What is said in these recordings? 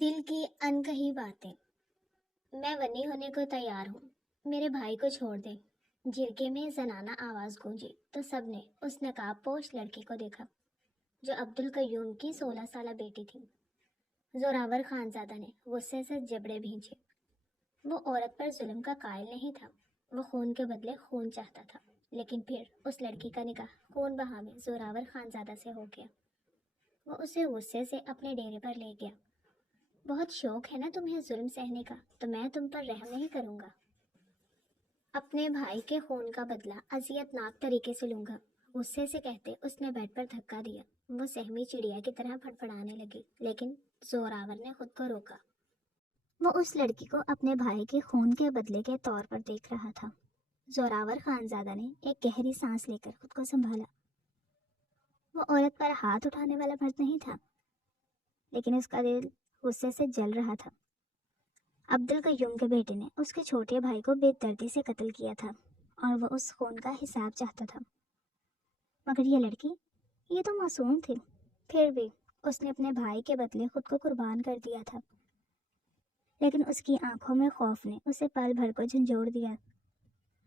دل کی انکہی باتیں۔ میں ونی ہونے کو تیار ہوں، میرے بھائی کو چھوڑ دیں۔ جرگے میں زنانہ آواز گونجی تو سب نے اس نقاب پوش لڑکی کو دیکھا جو عبدالقیوم کی 16 سالہ بیٹی تھی۔ زوراور خانزادہ نے غصے سے جبڑے بھینچے۔ وہ عورت پر ظلم کا قائل نہیں تھا، وہ خون کے بدلے خون چاہتا تھا، لیکن پھر اس لڑکی کا نکاح خون بہا میں زوراور خانزادہ سے ہو گیا۔ وہ اسے غصے سے اپنے ڈیرے پر لے گیا۔ بہت شوق ہے نا تمہیں ظلم سہنے کا، تو میں تم پر رحم نہیں کروں گا۔ اپنے بھائی کے خون کا بدلہ اذیت ناک طریقے سے لوں گا، غصے سے کہتے اس نے بیڈ پر دھکا دیا۔ وہ سہمی چڑیا کی طرح پھڑپڑانے لگی، لیکن زوراور نے خود کو روکا۔ وہ اس لڑکی کو اپنے بھائی کے خون کے بدلے کے طور پر دیکھ رہا تھا۔ زوراور خانزادہ نے ایک گہری سانس لے کر خود کو سنبھالا۔ وہ عورت پر ہاتھ اٹھانے والا مرد نہیں تھا، لیکن اس کا دل غصے سے جل رہا تھا۔ عبدالقیوم کے بیٹے نے اس کے چھوٹے بھائی کو بے دردی سے قتل کیا تھا اور وہ اس خون کا حساب چاہتا تھا، مگر یہ لڑکی، یہ تو معصوم تھی۔ پھر بھی اس نے اپنے بھائی کے بدلے خود کو قربان کر دیا تھا، لیکن اس کی آنکھوں میں خوف نے اسے پل بھر کو جھنجھوڑ دیا۔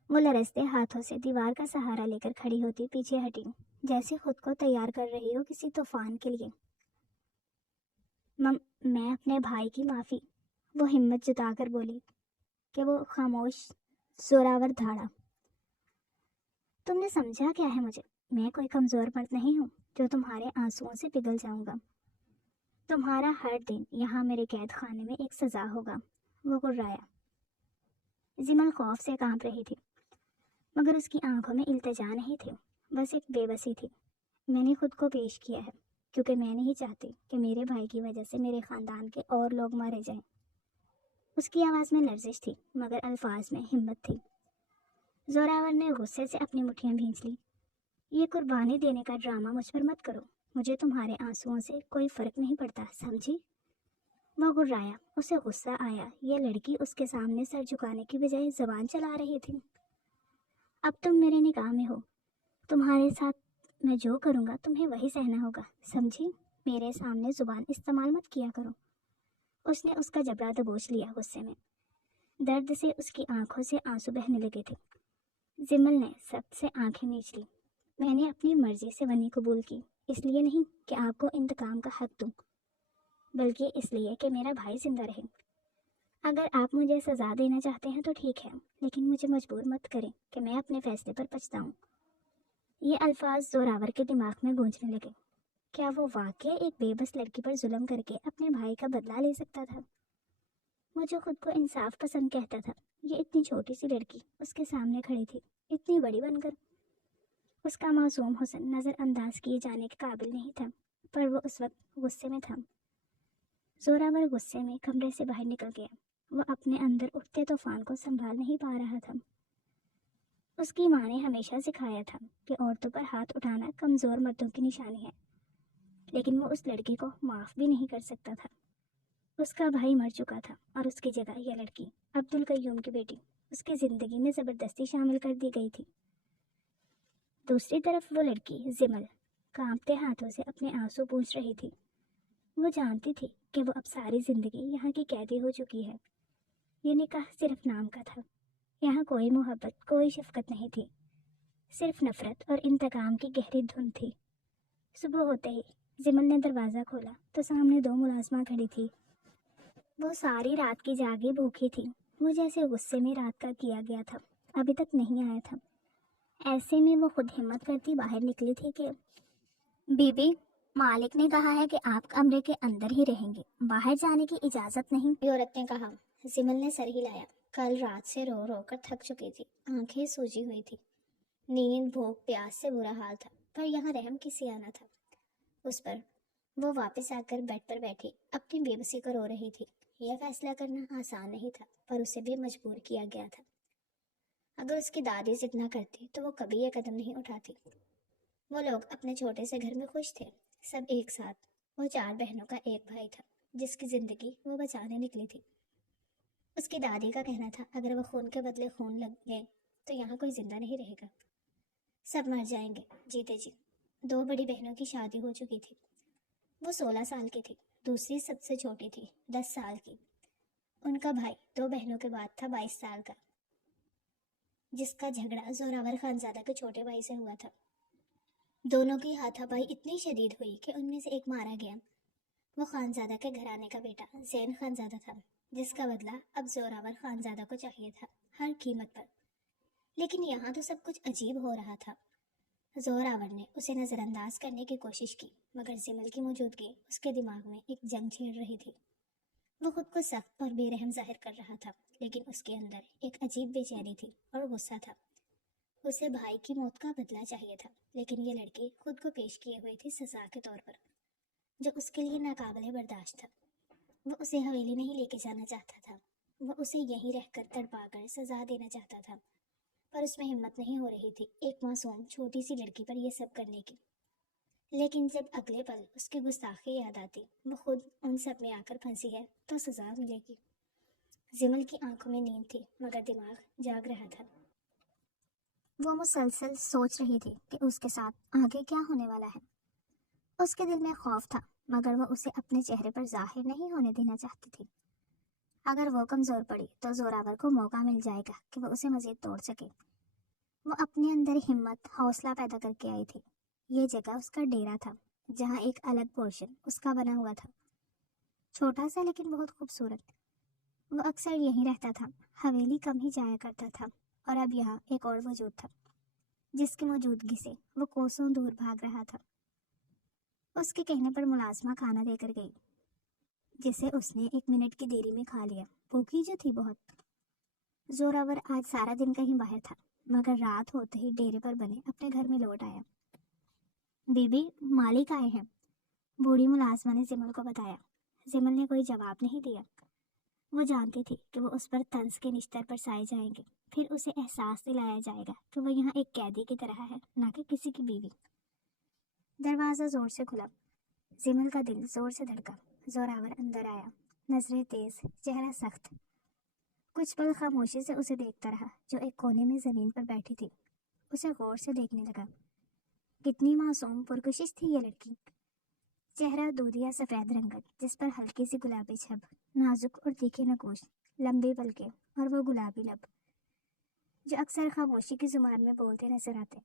وہ لرزتے ہاتھوں سے دیوار کا سہارا لے کر کھڑی ہوتی پیچھے ہٹی، جیسے خود کو تیار کر رہی ہو کسی طوفان کے لیے۔ میں اپنے بھائی کی معافی، وہ ہمت جتا کر بولی کہ وہ خاموش زوراور دھاڑا۔ تم نے سمجھا کیا ہے مجھے؟ میں کوئی کمزور مرد نہیں ہوں جو تمہارے آنسوؤں سے پگھل جاؤں گا۔ تمہارا ہر دن یہاں میرے قید خانے میں ایک سزا ہوگا۔ وہ گرایا۔ زمل خوف سے کانپ رہی تھی، مگر اس کی آنکھوں میں التجا نہیں تھی، بس ایک بے بسی تھی۔ میں نے خود کو پیش کیا ہے کیونکہ میں نہیں چاہتی کہ میرے بھائی کی وجہ سے میرے خاندان کے اور لوگ مارے جائیں۔ اس کی آواز میں لرزش تھی، مگر الفاظ میں ہمت تھی۔ زوراور نے غصے سے اپنی مٹھیاں بھینچ لی۔ یہ قربانی دینے کا ڈرامہ مجھ پر مت کرو، مجھے تمہارے آنسوؤں سے کوئی فرق نہیں پڑتا، سمجھی؟ وہ گرایا۔ اسے غصہ آیا، یہ لڑکی اس کے سامنے سر جھکانے کی بجائے زبان چلا رہی تھی۔ اب تم میرے نکاح میں ہو، تمہارے ساتھ میں جو کروں گا تمہیں وہی سہنا ہوگا، سمجھی؟ میرے سامنے زبان استعمال مت کیا کرو۔ اس نے اس کا جبڑا دبوچ لیا غصے میں۔ درد سے اس کی آنکھوں سے آنسو بہنے لگے تھے۔ زمل نے سب سے آنکھیں میچ لی۔ میں نے اپنی مرضی سے ونی قبول کی، اس لیے نہیں کہ آپ کو انتقام کا حق دوں، بلکہ اس لیے کہ میرا بھائی زندہ رہے۔ اگر آپ مجھے سزا دینا چاہتے ہیں تو ٹھیک ہے، لیکن مجھے مجبور مت کریں کہ میں اپنے فیصلے پر پچھتاؤں۔ یہ الفاظ زوراور کے دماغ میں گونجنے لگے۔ کیا وہ واقعی ایک بے بس لڑکی پر ظلم کر کے اپنے بھائی کا بدلہ لے سکتا تھا؟ وہ جو خود کو انصاف پسند کہتا تھا، یہ اتنی چھوٹی سی لڑکی اس کے سامنے کھڑی تھی، اتنی بڑی بن کر۔ اس کا معصوم حسن نظر انداز کیے جانے کے قابل نہیں تھا، پر وہ اس وقت غصے میں تھا۔ زوراور غصے میں کمرے سے باہر نکل گیا۔ وہ اپنے اندر اٹھتے طوفان کو سنبھال نہیں پا رہا تھا۔ اس کی ماں نے ہمیشہ سکھایا تھا کہ عورتوں پر ہاتھ اٹھانا کمزور مردوں کی نشانی ہے، لیکن وہ اس لڑکی کو معاف بھی نہیں کر سکتا تھا۔ اس کا بھائی مر چکا تھا اور اس کی جگہ یہ لڑکی، عبدالقیوم کی بیٹی، اس کی زندگی میں زبردستی شامل کر دی گئی تھی۔ دوسری طرف وہ لڑکی زمل کانپتے ہاتھوں سے اپنے آنسو پوچھ رہی تھی۔ وہ جانتی تھی کہ وہ اب ساری زندگی یہاں کی قیدی ہو چکی ہے۔ یہ نکاح صرف نام کا تھا، یہاں کوئی محبت، کوئی شفقت نہیں تھی، صرف نفرت اور انتقام کی گہری دھن تھی۔ صبح ہوتے ہی زمل نے دروازہ کھولا تو سامنے 2 ملازمہ کھڑی تھی۔ وہ ساری رات کی جاگی بھوکی تھی۔ وہ جیسے غصے میں رات کا کیا گیا تھا، ابھی تک نہیں آیا تھا۔ ایسے میں وہ خود ہمت کرتی باہر نکلی تھی کہ بی بی، مالک نے کہا ہے کہ آپ کمرے کے اندر ہی رہیں گے، باہر جانے کی اجازت نہیں، عورت نے کہا۔ زمل نے سر ہلایا۔ کل رات سے رو رو کر تھک چکی تھی، آنکھیں سوجی ہوئی تھی، نیند، بھوک، پیاس سے برا حال تھا، پر یہاں رحم کسی آنا تھا اس پر۔ وہ واپس آ کر بیڈ پر بیٹھی اپنی بے بسی کو رو رہی تھی۔ یہ فیصلہ کرنا آسان نہیں تھا، پر اسے بھی مجبور کیا گیا تھا۔ اگر اس کی دادی ضد نہ کرتی تو وہ کبھی یہ قدم نہیں اٹھاتی۔ وہ لوگ اپنے چھوٹے سے گھر میں خوش تھے، سب ایک ساتھ۔ وہ 4 بہنوں کا ایک بھائی تھا جس کی زندگی وہ بچانے نکلی تھی۔ اس کی دادی کا کہنا تھا اگر وہ خون کے بدلے خون لگے تو یہاں کوئی زندہ نہیں رہے گا، سب مر جائیں گے جیتے جی۔ 2 بڑی بہنوں کی شادی ہو چکی تھی، وہ 16 سال کی تھی، دوسری سب سے چھوٹی تھی، 10 سال کی۔ ان کا بھائی 2 بہنوں کے بعد تھا، 22 سال کا، جس کا جھگڑا زوراور خانزادہ کے چھوٹے بھائی سے ہوا تھا۔ دونوں کی ہاتھا پائی اتنی شدید ہوئی کہ ان میں سے ایک مارا گیا۔ وہ خانزادہ کے گھرانے کا بیٹا زین خانزادہ تھا، جس کا بدلہ اب زوراور خانزادہ کو چاہیے تھا، ہر قیمت پر۔ لیکن یہاں تو سب کچھ عجیب ہو رہا تھا۔ زوراور نے اسے نظر انداز کرنے کی کوشش کی، مگر زمل کی موجودگی اس کے دماغ میں ایک جنگ چھیڑ رہی تھی۔ وہ خود کو سخت اور بے رحم ظاہر کر رہا تھا، لیکن اس کے اندر ایک عجیب بے چینی تھی اور غصہ تھا۔ اسے بھائی کی موت کا بدلہ چاہیے تھا، لیکن یہ لڑکی خود کو پیش کیے ہوئی تھی سزا کے طور پر، جو اس کے لیے ناقابل برداشت تھا۔ وہ اسے حویلی نہیں لے کے جانا چاہتا تھا، وہ اسے یہیں رہ کر تڑپا کر سزا دینا چاہتا تھا، پر اس میں ہمت نہیں ہو رہی تھی ایک معصوم چھوٹی سی لڑکی پر یہ سب کرنے کی۔ لیکن جب اگلے پل اس کی گستاخی یاد آتی، وہ خود ان سب میں آ کر پھنسی ہے تو سزا ملے گی۔ زمل کی آنکھوں میں نیند تھی، مگر دماغ جاگ رہا تھا۔ وہ مسلسل سوچ رہی تھی کہ اس کے ساتھ آگے کیا ہونے والا ہے۔ اس کے دل میں خوف تھا، مگر وہ اسے اپنے چہرے پر ظاہر نہیں ہونے دینا چاہتی تھی۔ اگر وہ کمزور پڑی تو زوراور کو موقع مل جائے گا کہ وہ اسے مزید توڑ سکے۔ وہ اپنے اندر ہمت، حوصلہ پیدا کر کے آئی تھی۔ یہ جگہ اس کا ڈیرا تھا، جہاں ایک الگ پورشن اس کا بنا ہوا تھا، چھوٹا سا لیکن بہت خوبصورت۔ وہ اکثر یہیں رہتا تھا، حویلی کم ہی جایا کرتا تھا، اور اب یہاں ایک اور وجود تھا، جس کی موجودگی سے وہ کوسوں دور بھاگ رہا تھا۔ اس کے کہنے پر ملازمہ کھانا دے کر گئی، جسے اس نے 1 منٹ کی دیری میں کھا لیا، بھوکی جو تھی بہت۔ زوراور آج سارا دن کہیں باہر تھا، مگر رات ہوتے ہی ڈیرے پر بنے اپنے گھر میں لوٹ آیا۔ بی بی، مالک آئے ہیں، بوڑھی ملازمہ نے زمل کو بتایا۔ زمل نے کوئی جواب نہیں دیا۔ وہ جانتی تھی کہ وہ اس پر طنز کے نشتر پر سائے جائیں گے، پھر اسے احساس دلایا جائے گا کہ وہ یہاں ایک قیدی کی طرح ہے، نہ کہ کسی کی بیوی۔ دروازہ زور سے کھلا، زمل کا دل زور سے دھڑکا۔ زوراور اندر آیا، نظریں تیز، چہرہ سخت۔ کچھ پل خاموشی سے اسے دیکھتا رہا، جو ایک کونے میں زمین پر بیٹھی تھی۔ اسے غور سے دیکھنے لگا۔ کتنی معصوم پرکشش تھی یہ لڑکی۔ چہرہ دودھیا سفید رنگت، جس پر ہلکی سی گلابی چھب، نازک اور تیکھے نگوش، لمبی پلکیں اور وہ گلابی لب جو اکثر خاموشی کی زبان میں بولتے نظر آتے۔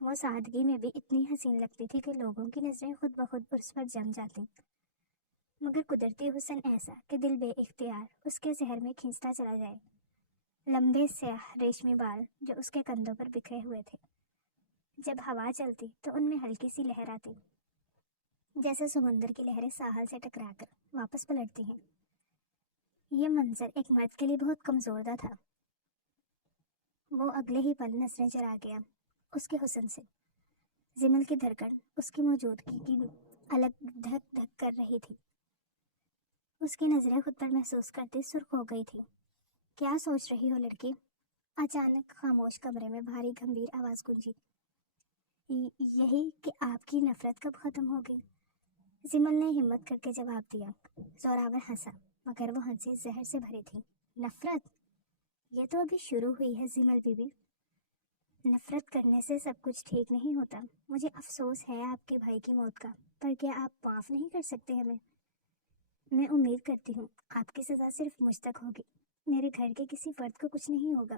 وہ سادگی میں بھی اتنی حسین لگتی تھی کہ لوگوں کی نظریں خود بخود اس پر جم جاتی، مگر قدرتی حسن ایسا کہ دل بے اختیار اس کے زہر میں کھینچتا چلا جائے۔ لمبے سیاہ ریشمی بال جو اس کے کندھوں پر بکھرے ہوئے تھے، جب ہوا چلتی تو ان میں ہلکی سی لہر آتی، جیسے سمندر کی لہریں ساحل سے ٹکرا کر واپس پلٹتی ہیں۔ یہ منظر ایک مرد کے لیے بہت کمزوردہ تھا۔ وہ اگلے ہی پل نظریں چرا گیا اس کے حسن سے۔ زمل کی دھڑکن اس کی موجودگی کی الگ دھک دھک کر رہی تھی۔ اس کی نظریں خود پر محسوس کرتے سرخ ہو گئی تھی۔ کیا سوچ رہی ہو لڑکی؟ اچانک خاموش کمرے میں بھاری گمبھیر آواز گونجی۔ یہی کہ آپ کی نفرت کب ختم ہوگی؟ زمل نے ہمت کر کے جواب دیا۔ زوراور ہنسا، مگر وہ ہنسی زہر سے بھری تھی۔ نفرت؟ یہ تو ابھی شروع ہوئی ہے زمل بی بی۔ نفرت کرنے سے سب کچھ ٹھیک نہیں ہوتا۔ مجھے افسوس ہے آپ کے بھائی کی موت کا، پر کیا آپ معاف نہیں کر سکتے ہمیں؟ میں امید کرتی ہوں آپ کی سزا صرف مجھ تک ہوگی، میرے گھر کے کسی فرد کو کچھ نہیں ہوگا۔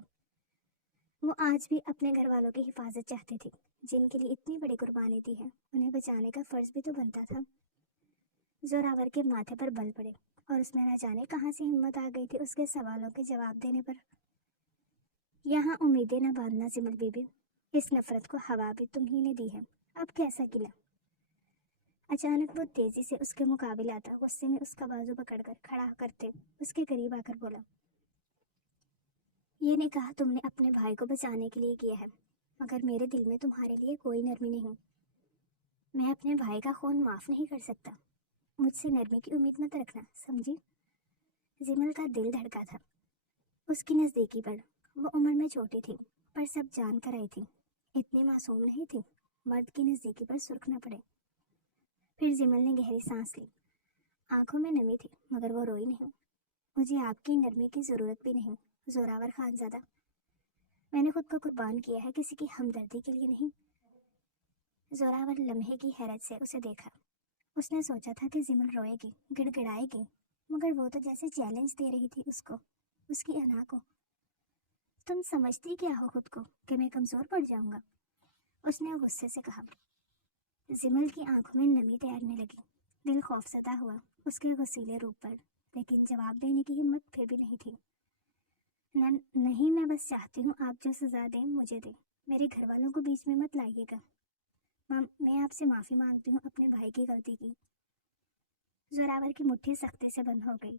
وہ آج بھی اپنے گھر والوں کی حفاظت چاہتی تھی، جن کے لیے اتنی بڑی قربانی دی ہے، انہیں بچانے کا فرض بھی تو بنتا تھا۔ زوراور کے ماتھے پر بل پڑے، اور اس میں نہ جانے کہاں سے ہمت آ گئی تھی اس کے سوالوں کے جواب دینے پر۔ یہاں امیدیں نہ باندھنا زمل بی بی، اس نفرت کو ہوا بھی تم ہی نے دی ہے، اب کیسا گلا؟ اچانک وہ تیزی سے اس کے مقابل آتا، غصے میں اس کا بازو پکڑ کر کھڑا کرتے اس کے قریب آ کر بولا، یہ نکاح تم نے اپنے بھائی کو بچانے کے لیے کیا ہے، مگر میرے دل میں تمہارے لیے کوئی نرمی نہیں۔ میں اپنے بھائی کا خون معاف نہیں کر سکتا، مجھ سے نرمی کی امید مت رکھنا، سمجھی؟ زمل کا دل دھڑکا تھا اس کی نزدیکی پر۔ وہ عمر میں چھوٹی تھی، پر سب جان کر آئی تھی، اتنی معصوم نہیں تھی، مرد کی نزدیکی پر سرخ نہ پڑے۔ پھر زمل نے گہری سانس لی، آنکھوں میں نمی تھی، مگر وہ روئی نہیں۔ مجھے آپ کی نرمی کی ضرورت بھی نہیں زوراور خانزادہ، میں نے خود کو قربان کیا ہے کسی کی ہمدردی کے لیے نہیں۔ زوراور لمحے کی حیرت سے اسے دیکھا، اس نے سوچا تھا کہ زمل روئے گی، گڑ گڑائے گی، مگر وہ تو جیسے چیلنج دے رہی تھی اس کو، اس کی انا کو۔ تم سمجھتی کیا ہو خود کو کہ میں کمزور پڑ جاؤں گا؟ اس نے غصے سے کہا۔ زمل کی آنکھوں میں نمی تیرنے لگی، دل خوفزدہ ہوا اس کے غصیلے روپ پر، لیکن جواب دینے کی ہمت پھر بھی نہیں تھی۔ نہیں، میں بس چاہتی ہوں آپ جو سزا دیں مجھے دیں، میرے گھر والوں کو بیچ میں مت لائیے گا۔ میں آپ سے معافی مانگتی ہوں اپنے بھائی کی غلطی کی۔ زوراور کی مٹھی سختی سے بند ہو گئی۔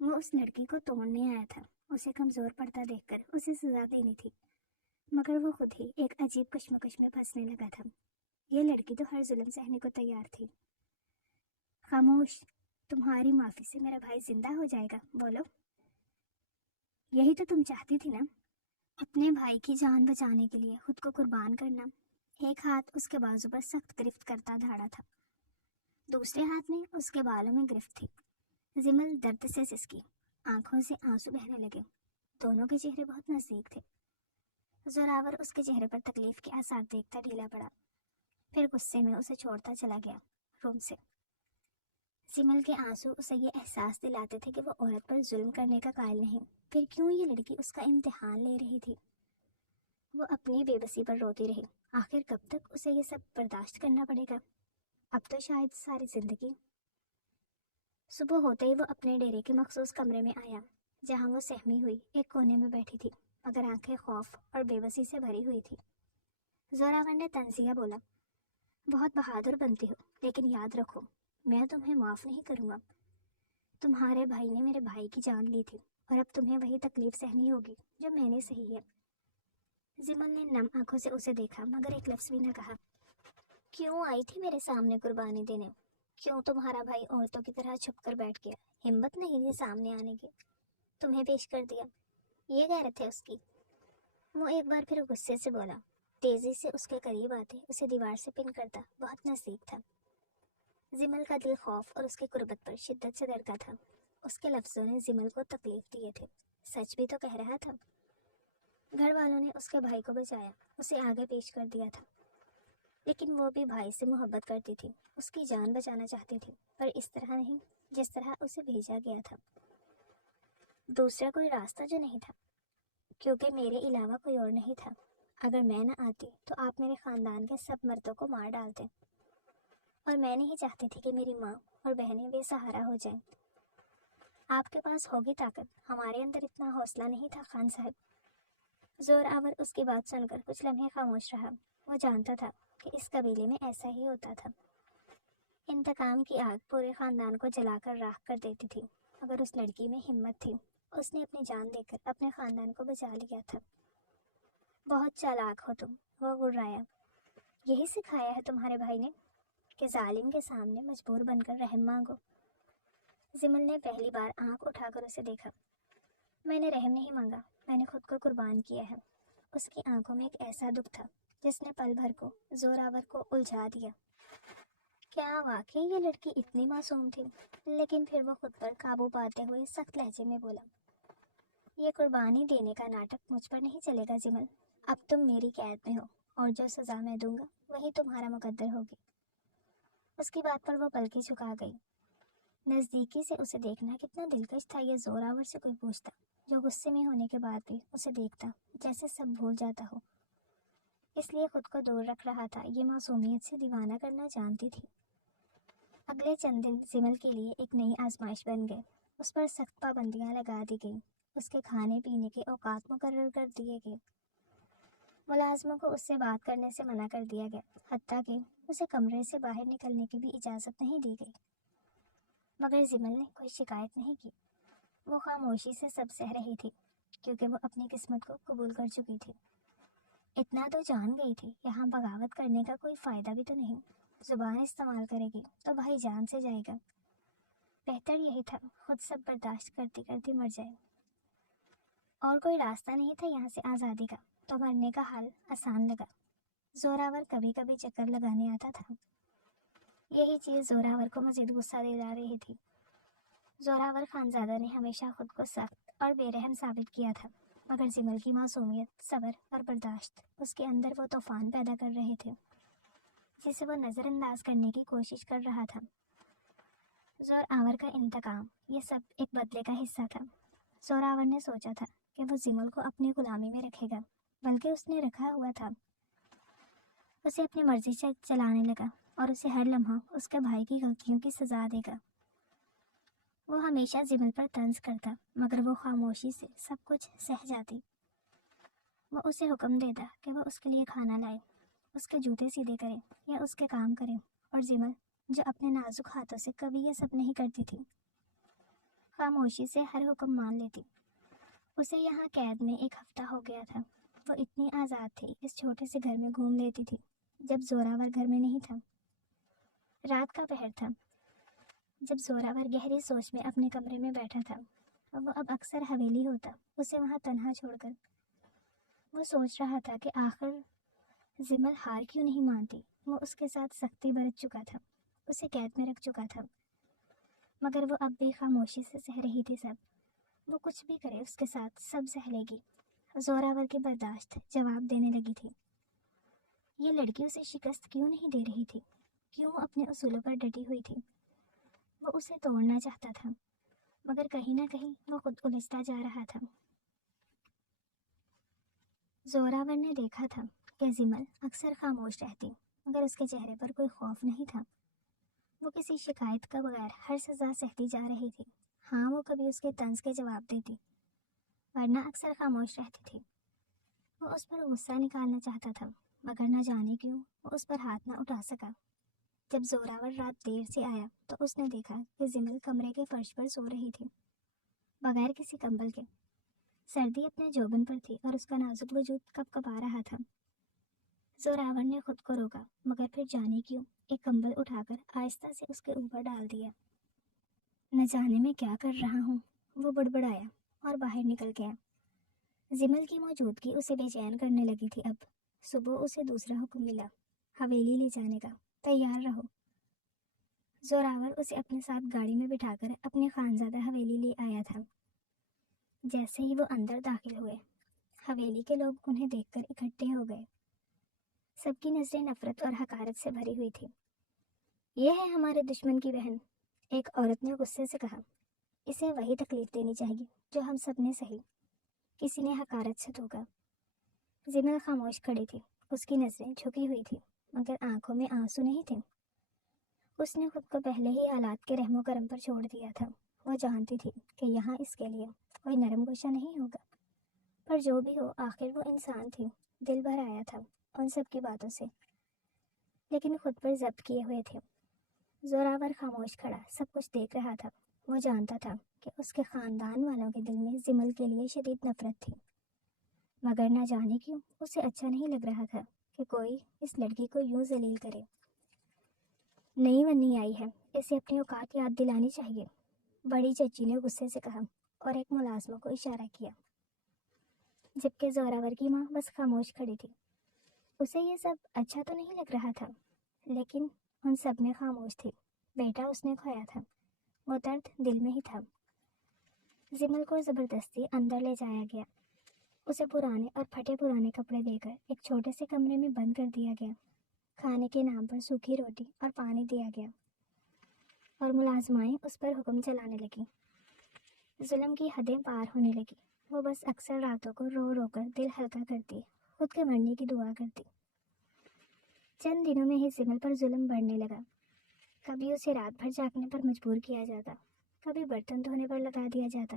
وہ اس لڑکی کو توڑنے آیا تھا، اسے کمزور پڑتا دیکھ کر اسے سزا دینی تھی، مگر وہ خود ہی ایک عجیب کشمکش میں پھنسنے لگا تھا۔ یہ لڑکی تو ہر ظلم سہنے کو تیار تھی۔ خاموش، تمہاری معافی سے میرا بھائی زندہ ہو جائے گا، بولو۔ یہی تو تم چاہتی تھی نا، اپنے بھائی کی جان بچانے کے لیے خود کو قربان کرنا۔ ایک ہاتھ اس کے بازو پر سخت گرفت کرتا دھاڑا تھا، دوسرے ہاتھ میں اس کے بالوں میں گرفت تھی۔ زمل درد سے سسکی، آنکھوں سے آنسو بہنے لگے، دونوں کے چہرے بہت نزدیک تھے۔ زوراور اس کے چہرے پر تکلیف کے آثار دیکھتا ڈھیلا پڑا، پھر غصے میں اسے چھوڑتا چلا گیا روم سے۔ زمل کے آنسو اسے یہ احساس دلاتے تھے کہ وہ عورت پر ظلم کرنے کا قائل نہیں، پھر کیوں یہ لڑکی اس کا امتحان لے رہی تھی؟ وہ اپنی بے بسی پر روتی رہی، آخر کب تک اسے یہ سب برداشت کرنا پڑے گا؟ اب تو شاید ساری زندگی۔ صبح ہوتے ہی وہ اپنے ڈیرے کے مخصوص کمرے میں آیا، جہاں وہ سہمی ہوئی ایک کونے میں بیٹھی تھی، مگر آنکھیں خوف اور بے بسی سے بھری ہوئی تھی۔ زوراور نے تنزیہ بولا، بہت بہادر بنتی ہو، لیکن یاد رکھو میں تمہیں معاف نہیں کروں گا۔ تمہارے بھائی نے میرے بھائی کی جان لی تھی، اور اب تمہیں وہی تکلیف سہنی ہوگی جو میں نے سہی ہے۔ زمل نے نم آنکھوں سے اسے دیکھا، مگر ایک لفظ بھی نہ کہا۔ کیوں آئی تھی میرے سامنے قربانی دینے؟ کیوں تمہارا بھائی عورتوں کی طرح چھپ کر بیٹھ گیا؟ ہمت نہیں تھی سامنے آنے کی، تمہیں پیش کر دیا، یہ غیرت ہے اس کی؟ وہ ایک بار پھر غصے سے بولا، تیزی سے اس کے قریب آتے اسے دیوار سے پن کرتا، بہت نزدیک تھا۔ زمل کا دل خوف اور اس کی قربت پر شدت سے دھڑکا تھا۔ اس کے لفظوں نے زمل کو تکلیف دیے تھے، سچ بھی تو کہہ رہا تھا۔ گھر والوں نے اس کے بھائی کو بچایا، اسے آگے پیش کر دیا تھا، لیکن وہ بھی بھائی سے محبت کرتی تھی، اس کی جان بچانا چاہتی تھی، پر اس طرح نہیں جس طرح اسے بھیجا گیا تھا۔ دوسرا کوئی راستہ جو نہیں تھا، کیونکہ میرے علاوہ کوئی اور نہیں تھا۔ اگر میں نہ آتی تو آپ میرے خاندان کے سب مردوں کو مار ڈالتے، اور میں نہیں چاہتی تھی کہ میری ماں اور بہنیں بے سہارا ہو جائیں۔ آپ کے پاس ہوگی طاقت، ہمارے اندر اتنا حوصلہ نہیں تھا خان صاحب۔ زوراور اس کی بات سن کر کچھ لمحے خاموش رہا۔ وہ جانتا تھا کہ اس قبیلے میں ایسا ہی ہوتا تھا، انتقام کی آگ پورے خاندان کو جلا کر راکھ کر دیتی تھی، مگر اس لڑکی میں ہمت تھی، اس نے اپنی جان دے کر اپنے خاندان کو بچا لیا تھا۔ بہت چالاک ہو تم، وہ غرایا۔ یہی سکھایا ہے تمہارے بھائی نے کہ ظالم کے سامنے مجبور بن کر رحم مانگو؟ زمل نے پہلی بار آنکھ اٹھا کر اسے دیکھا۔ میں نے رحم نہیں مانگا، میں نے خود کو قربان کیا ہے۔ اس کی آنکھوں میں ایک ایسا دکھ تھا جس نے پل بھر کو زوراور کو الجھا دیا۔ کیا واقعی یہ لڑکی اتنی معصوم تھی؟ لیکن پھر وہ خود پر قابو پاتے ہوئے سخت لہجے میں بولا، یہ قربانی دینے کا ناٹک مجھ پر نہیں چلے گا زمل۔ اب تم میری قید میں ہو، اور جو سزا میں دوں گا وہی تمہارا مقدر ہوگی۔ اس کی بات پر وہ پلکیں جھکا گئی۔ نزدیکی سے اسے دیکھنا کتنا دلکش تھا، یہ زوراور سے کوئی پوچھتا، جو غصے میں ہونے کے بعد بھی اسے دیکھتا جیسے سب بھول جاتا ہو۔ اس لیے خود کو دور رکھ رہا تھا، یہ معصومیت سے دیوانہ کرنا جانتی تھی۔ اگلے چند دن زمل کے لیے ایک نئی آزمائش بن گئے۔ اس پر سخت پابندیاں لگا دی گئیں، اس کے کھانے پینے کے اوقات مقرر کر دیے گئے، ملازموں کو اس سے بات کرنے سے منع کر دیا گیا، حتیٰ کہ اسے کمرے سے باہر نکلنے کی بھی اجازت نہیں دی گئی۔ مگر زمل نے کوئی شکایت نہیں کی، وہ خاموشی سے سب سہ رہی تھی، کیونکہ وہ اپنی قسمت کو قبول کر چکی تھی۔ اتنا تو جان گئی تھی، یہاں بغاوت کرنے کا کوئی فائدہ بھی تو نہیں، زبان استعمال کرے گی تو بھائی جان سے جائے گا۔ بہتر یہی تھا خود سب برداشت کرتی کرتی مر جائے۔ اور کوئی راستہ نہیں تھا یہاں سے آزادی کا، تو مرنے کا حال آسان لگا۔ زوراور کبھی کبھی چکر لگانے آتا تھا، یہی چیز زوراور کو مزید غصہ دلا رہی تھی۔ زوراور خانزادہ نے ہمیشہ خود کو سخت اور بے رحم ثابت کیا تھا، مگر زمل کی معصومیت، صبر اور برداشت اس کے اندر وہ طوفان پیدا کر رہے تھے۔ جسے وہ نظر انداز کرنے کی کوشش کر رہا تھا۔ زور آور کا انتقام، یہ سب ایک بدلے کا حصہ تھا۔ زور آور نے سوچا تھا کہ وہ زمل کو اپنی غلامی میں رکھے گا، بلکہ اس نے رکھا ہوا تھا، اسے اپنی مرضی سے چلانے لگا اور اسے ہر لمحہ اس کے بھائی کی غلطیوں کی سزا دے گا۔ وہ ہمیشہ زمل پر طنز کرتا، مگر وہ خاموشی سے سب کچھ سہ جاتی۔ وہ اسے حکم دیتا کہ وہ اس کے لیے کھانا لائے، اس کے جوتے سیدھے کرے یا اس کے کام کرے، اور زمل، جو اپنے نازک ہاتھوں سے کبھی یہ سب نہیں کرتی تھی، خاموشی سے ہر حکم مان لیتی۔ اسے یہاں قید میں 1 ہفتہ ہو گیا تھا۔ وہ اتنی آزاد تھی، اس چھوٹے سے گھر میں گھوم لیتی تھی جب زوراور گھر میں نہیں تھا۔ رات کا پہر تھا جب زوراور گہری سوچ میں اپنے کمرے میں بیٹھا تھا۔ وہ اب اکثر حویلی ہوتا، اسے وہاں تنہا چھوڑ کر۔ وہ سوچ رہا تھا کہ آخر زمل ہار کیوں نہیں مانتی۔ وہ اس کے ساتھ سختی برت چکا تھا، اسے قید میں رکھ چکا تھا، مگر وہ اب بھی خاموشی سے سہ رہی تھی سب۔ وہ کچھ بھی کرے اس کے ساتھ سب سہ لے گی۔ زوراور کی برداشت جواب دینے لگی تھی۔ یہ لڑکی اسے شکست کیوں نہیں دے رہی تھی؟ کیوں وہ اپنے اصولوں پر ڈٹی ہوئی تھی؟ وہ اسے توڑنا چاہتا تھا، مگر کہیں نہ کہیں وہ خود الجھتا جا رہا تھا۔ زوراور نے دیکھا تھا کہ زمل اکثر خاموش رہتی، مگر اس کے چہرے پر کوئی خوف نہیں تھا۔ وہ کسی شکایت کا بغیر ہر سزا سہتی جا رہی تھی۔ ہاں، وہ کبھی اس کے طنز کے جواب دیتی، ورنہ اکثر خاموش رہتی تھی۔ وہ اس پر غصہ نکالنا چاہتا تھا، مگر نہ جانے کیوں وہ اس پر ہاتھ نہ اٹھا سکا۔ جب زوراور رات دیر سے آیا تو اس نے دیکھا کہ زمل کمرے کے فرش پر سو رہی تھی، بغیر کسی کمبل کے۔ سردی اپنے جوبن پر تھی اور اس کا نازک وجود کپ کپا رہا تھا۔ زوراور نے خود کو روکا، مگر پھر جانے کیوں ایک کمبل اٹھا کر آہستہ سے اس کے اوپر ڈال دیا۔ نہ جانے میں کیا کر رہا ہوں، وہ بڑبڑایا اور باہر نکل گیا۔ زمل کی موجودگی اسے بے چین کرنے لگی تھی۔ اب صبح اسے دوسرا حکم ملا، حویلی لے جانے کا، تیار رہو۔ زوراور اسے اپنے ساتھ گاڑی میں بٹھا کر اپنی خانزادہ حویلی لے آیا تھا۔ جیسے ہی وہ اندر داخل ہوئے، حویلی کے لوگ انہیں دیکھ کر اکٹھے ہو گئے۔ سب کی نظریں نفرت اور حقارت سے بھری ہوئی تھی۔ یہ ہے ہمارے دشمن کی بہن، ایک عورت نے غصے سے کہا۔ اسے وہی تکلیف دینی چاہیے جو ہم سب نے سہی، کسی نے حقارت سے ٹوکا۔ زمل خاموش کھڑی تھی، اس کی نظریں جھکی ہوئی تھی، مگر آنکھوں میں آنسو نہیں تھے۔ اس نے خود کو پہلے ہی حالات کے رحم و کرم پر چھوڑ دیا تھا۔ وہ جانتی تھی کہ یہاں اس کے لیے کوئی نرم گوشہ نہیں ہوگا، پر جو بھی ہو آخر وہ انسان تھی۔ دل بھر آیا تھا ان سب کی باتوں سے، لیکن خود پر ضبط کیے ہوئے تھے۔ زوراور خاموش کھڑا سب کچھ دیکھ رہا تھا۔ وہ جانتا تھا کہ اس کے خاندان والوں کے دل میں زمل کے لیے شدید نفرت تھی، مگر نہ جانے کیوں اسے اچھا نہیں لگ رہا تھا کہ کوئی اس لڑکی کو یوں ذلیل کرے۔ نئی ونی آئی ہے، اسے اپنی اوقات یاد دلانی چاہیے، بڑی چچی نے غصے سے کہا اور ایک ملازمہ کو اشارہ کیا، جبکہ زوراور کی ماں بس خاموش کھڑی تھی۔ اسے یہ سب اچھا تو نہیں لگ رہا تھا، لیکن ان سب میں خاموش تھی۔ بیٹا اس نے کھویا تھا، وہ درد دل میں ہی تھا۔ زمل کو زبردستی اندر لے جایا گیا۔ اسے پرانے اور پھٹے پرانے کپڑے دے کر ایک چھوٹے سے کمرے میں بند کر دیا گیا۔ کھانے کے نام پر سوکھی روٹی اور پانی دیا گیا، اور ملازمائیں اس پر حکم چلانے لگیں۔ ظلم کی حدیں پار ہونے لگی۔ وہ بس اکثر راتوں کو رو رو کر دل ہلکا کرتی، خود کے مرنے کی دعا کرتی۔ چند دنوں میں ہی زمل پر ظلم بڑھنے لگا۔ کبھی اسے رات بھر جاگنے پر مجبور کیا جاتا، کبھی برتن دھونے پر لگا دیا جاتا۔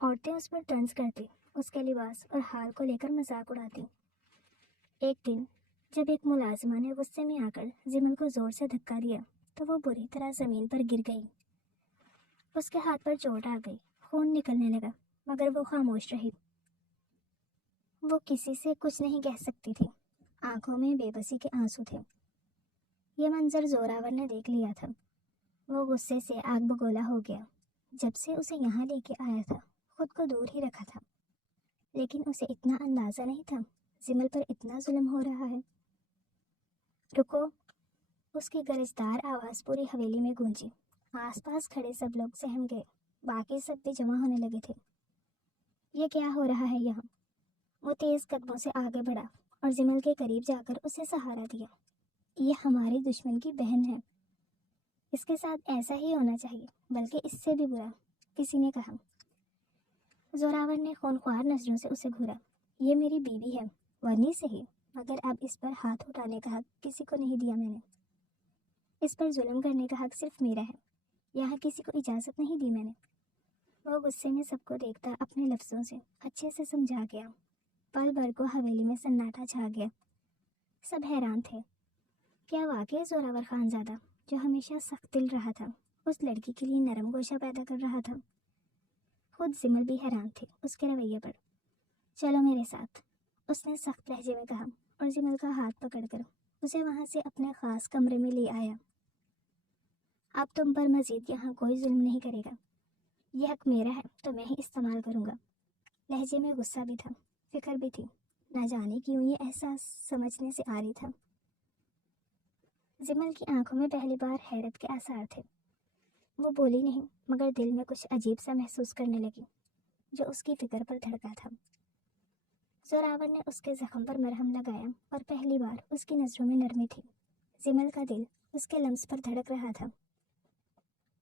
عورتیں اس پر طنز کرتی، اس کے لباس اور حال کو لے کر مذاق اڑاتی۔ ایک دن جب ایک ملازمہ نے غصے میں آ کر زمل کو زور سے دھکا دیا تو وہ بری طرح زمین پر گر گئی۔ اس کے ہاتھ پر چوٹ آ گئی، خون نکلنے لگا، مگر وہ خاموش رہی۔ وہ کسی سے کچھ نہیں کہہ سکتی تھی، آنکھوں میں بے بسی کے آنسو تھے۔ یہ منظر زوراور نے دیکھ لیا تھا۔ وہ غصے سے آگ بگولا ہو گیا۔ جب سے اسے یہاں لے کے آیا تھا خود کو دور ہی رکھا تھا، لیکن اسے اتنا اندازہ نہیں تھا زمل پر اتنا ظلم ہو رہا ہے۔ رکو، اس کی گرجدار آواز پوری حویلی میں گونجی۔ آس پاس کھڑے سب لوگ سہم گئے، باقی سب بھی جمع ہونے لگے تھے۔ یہ کیا ہو رہا ہے یہاں؟ وہ تیز قدموں سے آگے بڑھا اور زمل کے قریب جا کر اسے سہارا دیا۔ یہ ہماری دشمن کی بہن ہے، اس کے ساتھ ایسا ہی ہونا چاہیے، بلکہ اس سے بھی برا، کسی نے کہا۔ زوراور نے خونخوار نظروں سے اسے گھورا۔ یہ میری بیوی ہے، ورنی سے ہی، مگر اب اس پر ہاتھ اٹھانے کا حق کسی کو نہیں دیا میں نے۔ اس پر ظلم کرنے کا حق صرف میرا ہے، یہاں کسی کو اجازت نہیں دی میں نے۔ وہ غصے میں سب کو دیکھتا اپنے لفظوں سے اچھے سے سمجھا گیا۔ پل بھر کو حویلی میں سناٹا چھا گیا۔ سب حیران تھے۔ کیا واقعی زوراور خانزادہ، جو ہمیشہ سخت دل رہا تھا، اس لڑکی کے لیے نرم گوشہ پیدا کر رہا تھا؟ خود زمل بھی حیران تھی اس کے رویے پر۔ چلو میرے ساتھ، اس نے سخت لہجے میں کہا، اور زمل کا ہاتھ پکڑ کر اسے وہاں سے اپنے خاص کمرے میں لے آیا۔ اب تم پر مزید یہاں کوئی ظلم نہیں کرے گا، یہ حق میرا ہے تو میں ہی استعمال کروں گا۔ لہجے میں غصہ بھی تھا، فکر بھی تھی، نہ جانے کیوں یہ احساس سمجھنے سے آ رہی تھا۔ زمل کی آنکھوں میں پہلی بار حیرت کے آثار تھے۔ وہ بولی نہیں، مگر دل میں کچھ عجیب سا محسوس کرنے لگی جو اس کی فکر پر دھڑکا تھا۔ زوراور نے اس کے زخم پر مرہم لگایا اور پہلی بار اس کی نظروں میں نرمی تھی۔ زمل کا دل اس کے لمس پر دھڑک رہا تھا۔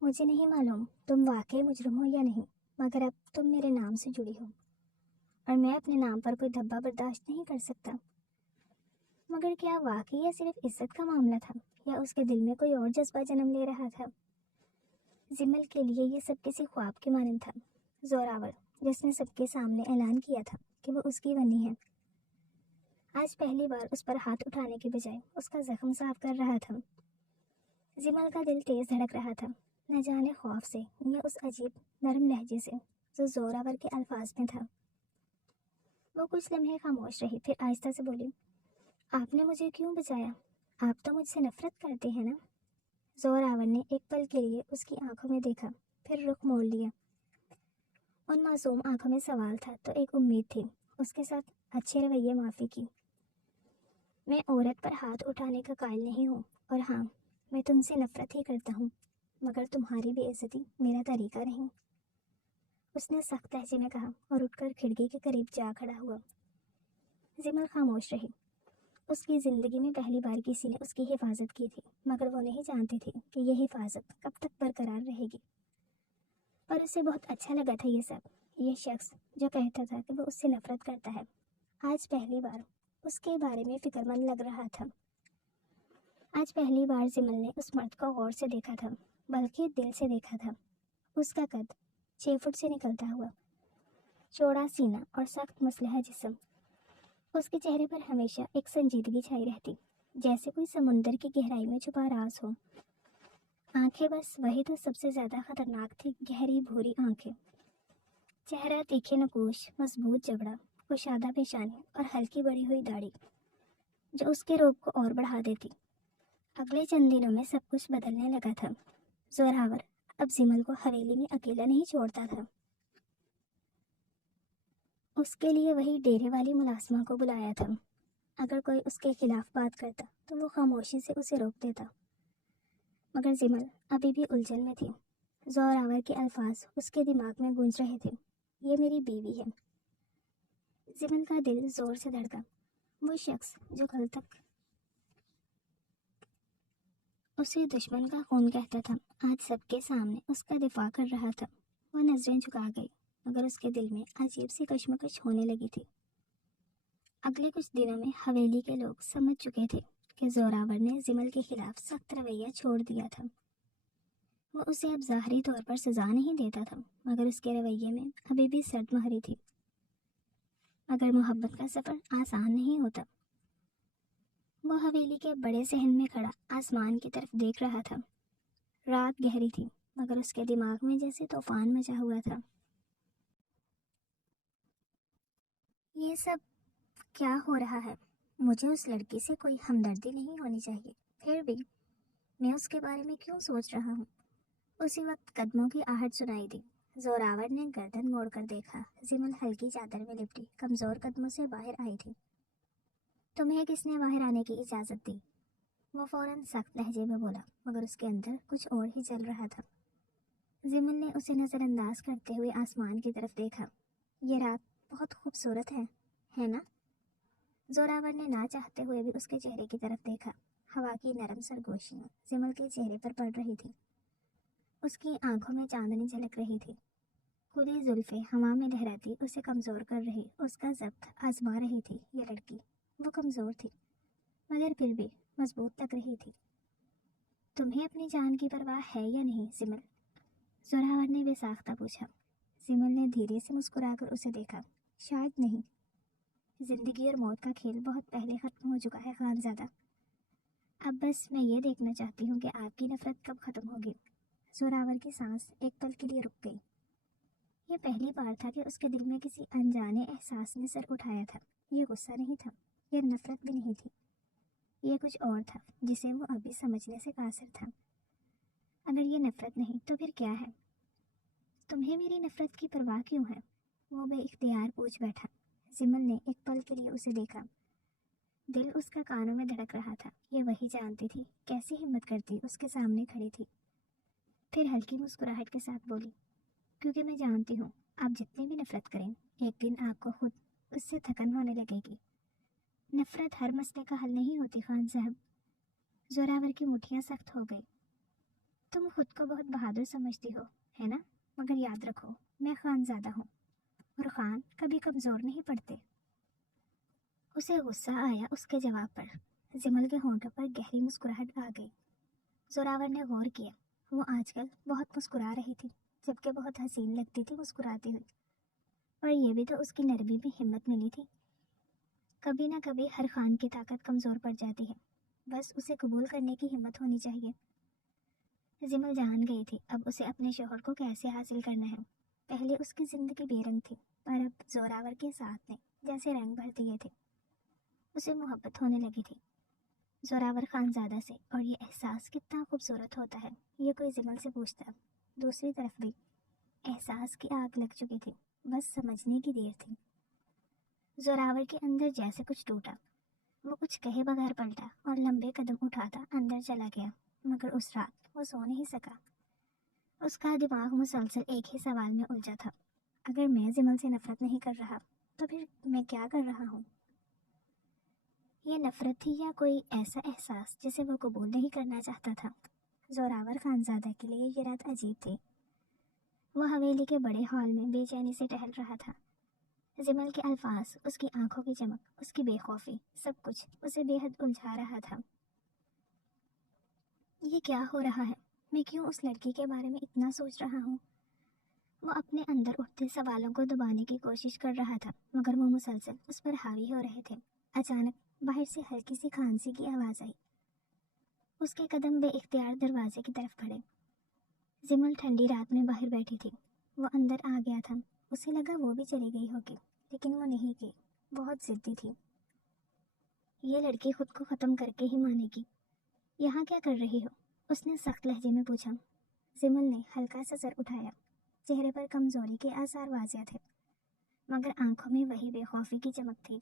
مجھے نہیں معلوم تم واقعی مجرم ہو یا نہیں، مگر اب تم میرے نام سے جڑی ہو، اور میں اپنے نام پر کوئی دھبا برداشت نہیں کر سکتا۔ مگر کیا واقعی یہ صرف عزت کا معاملہ تھا، یا اس کے دل میں کوئی اور جذبہ جنم لے رہا تھا؟ زمل کے لیے یہ سب کسی خواب کے مانند تھا۔ زوراور، جس نے سب کے سامنے اعلان کیا تھا کہ وہ اس کی ونی ہے، آج پہلی بار اس پر ہاتھ اٹھانے کے بجائے اس کا زخم صاف کر رہا تھا۔ زمل کا دل تیز دھڑک رہا تھا، نہ جانے خوف سے یا اس عجیب نرم لہجے سے جو زوراور کے الفاظ میں تھا۔ وہ کچھ لمحے خاموش رہی، پھر آہستہ سے بولی، آپ نے مجھے کیوں بچایا؟ آپ تو مجھ سے نفرت کرتے ہیں نا؟ زوراور نے ایک پل کے لیے اس کی آنکھوں میں دیکھا، پھر رخ موڑ لیا۔ ان معصوم آنکھوں میں سوال تھا تو ایک امید تھی، اس کے ساتھ اچھے رویے معافی کی۔ میں عورت پر ہاتھ اٹھانے کا قائل نہیں ہوں، اور ہاں، میں تم سے نفرت ہی کرتا ہوں، مگر تمہاری بے عزتی میرا طریقہ نہیں، اس نے سخت لہجے میں کہا، اور اٹھ کر کھڑکی کے قریب جا کھڑا ہوا۔ زمل خاموش رہی۔ اس کی زندگی میں پہلی بار کسی نے اس کی حفاظت کی تھی، مگر وہ نہیں جانتی تھی کہ یہ حفاظت کب تک برقرار رہے گی۔ پر اسے بہت اچھا لگا تھا یہ سب۔ یہ شخص جو کہتا تھا کہ وہ اس سے نفرت کرتا ہے، آج پہلی بار اس کے بارے میں فکر مند لگ رہا تھا۔ آج پہلی بار زمل نے اس مرد کو غور سے دیکھا تھا، بلکہ دل سے دیکھا تھا۔ اس کا قد 6 فٹ سے نکلتا ہوا، چوڑا سینہ اور سخت مسلح جسم۔ اس کے چہرے پر ہمیشہ ایک سنجیدگی چھائی رہتی، جیسے کوئی سمندر کی گہرائی میں چھپا راز ہو۔ آنکھیں، بس وہی تو سب سے زیادہ خطرناک تھی، گہری بھوری آنکھیں۔ چہرہ تیکھے نقوش، مضبوط جبڑا، کشادہ پیشانی اور ہلکی بڑی ہوئی داڑھی جو اس کے روب کو اور بڑھا دیتی۔ اگلے چند دنوں میں سب کچھ بدلنے لگا تھا۔ زوراور اب زمل کو حویلی میں اکیلا نہیں چھوڑتا تھا۔ اس کے لیے وہی ڈیرے والی ملازمہ کو بلایا تھا۔ اگر کوئی اس کے خلاف بات کرتا تو وہ خاموشی سے اسے روک دیتا، مگر زمل ابھی بھی الجھن میں تھی۔ زوراور کے الفاظ اس کے دماغ میں گونج رہے تھے، یہ میری بیوی ہے۔ زمل کا دل زور سے دھڑکا۔ وہ شخص جو کل تک اسے دشمن کا خون کہتا تھا، آج سب کے سامنے اس کا دفاع کر رہا تھا۔ وہ نظریں جھکا گئی، مگر اس کے دل میں عجیب سی کشمکش ہونے لگی تھی۔ اگلے کچھ دنوں میں حویلی کے لوگ سمجھ چکے تھے کہ زوراور نے زمل کے خلاف سخت رویہ چھوڑ دیا تھا۔ وہ اسے اب ظاہری طور پر سزا نہیں دیتا تھا، مگر اس کے رویے میں ابھی بھی سرد مہری تھی۔ مگر محبت کا سفر آسان نہیں ہوتا۔ وہ حویلی کے بڑے صحن میں کھڑا آسمان کی طرف دیکھ رہا تھا۔ رات گہری تھی، مگر اس کے دماغ میں جیسے طوفان مچا ہوا تھا۔ یہ سب کیا ہو رہا ہے؟ مجھے اس لڑکی سے کوئی ہمدردی نہیں ہونی چاہیے، پھر بھی میں اس کے بارے میں کیوں سوچ رہا ہوں؟ اسی وقت قدموں کی آہٹ سنائی دی۔ زوراور نے گردن موڑ کر دیکھا۔ زمل ہلکی چادر میں لپٹی کمزور قدموں سے باہر آئی تھی۔ تمہیں کس نے باہر آنے کی اجازت دی؟ وہ فوراً سخت لہجے میں بولا، مگر اس کے اندر کچھ اور ہی چل رہا تھا۔ زمل نے اسے نظر انداز کرتے ہوئے آسمان کی طرف دیکھا۔ یہ رات بہت خوبصورت ہے نا؟ زوراور نے نہ چاہتے ہوئے بھی اس کے چہرے کی طرف دیکھا۔ ہوا کی نرم سرگوشیاں زمل کے چہرے پر پڑ رہی تھی. اس کی آنکھوں میں چاندنی جھلک رہی تھی. کھلی زلفیں ہوا میں لہراتی اسے کمزور کر رہی اس کا ضبط آزما رہی تھی. یہ لڑکی وہ کمزور تھی مگر پھر بھی مضبوط لگ رہی تھی. تمہیں اپنی جان کی پرواہ ہے یا نہیں سمل؟ زوراور نے بے ساختہ پوچھا. سمل نے دھیرے سے مسکرا کر اسے دیکھا. شاید نہیں. زندگی اور موت کا کھیل بہت پہلے ختم ہو چکا ہے خانزادہ. اب بس میں یہ دیکھنا چاہتی ہوں کہ آپ کی نفرت کب ختم ہوگی. زوراور کی سانس ایک پل کے لیے رک گئی. یہ پہلی بار تھا کہ اس کے دل میں کسی انجانے احساس نے سر اٹھایا تھا. یہ غصہ نہیں تھا, یہ نفرت بھی نہیں تھی. یہ کچھ اور تھا جسے وہ ابھی سمجھنے سے قاصر تھا. اگر یہ نفرت نہیں تو پھر کیا ہے؟ تمہیں میری نفرت کی پرواہ کیوں ہے؟ وہ بے اختیار پوچھ بیٹھا. سمل نے ایک پل کے لیے اسے دیکھا. دل اس کا کانوں میں دھڑک رہا تھا. یہ وہی جانتی تھی کیسی ہمت کرتی اس کے سامنے کھڑی تھی. پھر ہلکی مسکراہٹ کے ساتھ بولی, کیونکہ میں جانتی ہوں آپ جتنی بھی نفرت کریں ایک دن آپ کو خود اس سے تھکن ہونے لگے گی. نفرت ہر مسئلے کا حل نہیں ہوتی خان صاحب. زوراور کی مٹھیاں سخت ہو گئی. تم خود کو بہت بہادر سمجھتی ہو ہے نا, مگر یاد رکھو میں خانزادہ ہوں اور خان کبھی کمزور نہیں پڑتے. اسے غصہ آیا اس کے جواب پر. زمل کے ہونٹوں پر گہری مسکراہٹ آ گئی. زوراور نے غور کیا. وہ آج کل بہت مسکرا رہی تھی جبکہ بہت حسین لگتی تھی مسکراتی ہوئی. اور یہ بھی تو اس کی نرمی میں ہمت ملی تھی. کبھی نہ کبھی ہر خان کی طاقت کمزور پڑ جاتی ہے, بس اسے قبول کرنے کی ہمت ہونی چاہیے. زمل جان گئی تھی اب اسے اپنے شوہر کو کیسے حاصل کرنا ہے. پہلے اس کی زندگی بے رنگ تھی پر اب زوراور کے ساتھ نے جیسے رنگ بھر دیے تھے. اسے محبت ہونے لگی تھی زوراور خانزادہ سے, اور یہ احساس کتنا خوبصورت ہوتا ہے یہ کوئی زمل سے پوچھتا. دوسری طرف بھی احساس کی آگ لگ چکی تھی, بس سمجھنے کی دیر تھی. زوراور کے اندر جیسے کچھ ٹوٹا. وہ کچھ کہے بغیر پلٹا اور لمبے قدم اٹھاتا اندر چلا گیا. مگر اس رات وہ سو نہیں سکا. اس کا دماغ مسلسل ایک ہی سوال میں الجھا تھا. اگر میں زمل سے نفرت نہیں کر رہا تو پھر میں کیا کر رہا ہوں؟ یہ نفرت تھی یا کوئی ایسا احساس جسے وہ قبول نہیں کرنا چاہتا تھا؟ زوراور خانزادہ کے لیے یہ رات عجیب تھی. وہ حویلی کے بڑے ہال میں بے چینی سے ٹہل رہا تھا. زمل کے الفاظ, اس کی آنکھوں کی چمک, اس کی بے خوفی, سب کچھ اسے بے حد الجھا رہا تھا. یہ کیا ہو رہا ہے؟ میں کیوں اس لڑکی کے بارے میں اتنا سوچ رہا ہوں؟ وہ اپنے اندر اٹھتے سوالوں کو دبانے کی کوشش کر رہا تھا مگر وہ مسلسل اس پر حاوی ہو رہے تھے. اچانک باہر سے ہلکی سی کھانسی کی آواز آئی. اس کے قدم بے اختیار دروازے کی طرف بڑھے. زمل ٹھنڈی رات میں باہر بیٹھی تھی. وہ اندر آ گیا تھا. اسے لگا وہ بھی چلی گئی ہوگی لیکن وہ نہیں گئی. بہت ضدی تھی. یہ لڑکی خود کو ختم کر کے ہی مانے گی. یہاں کیا کر رہی ہو؟ اس نے سخت لہجے میں پوچھا. زمل نے ہلکا سا سر اٹھایا. چہرے پر کمزوری کے آثار واضح تھے مگر آنکھوں میں وہی بے خوفی کی چمک تھی.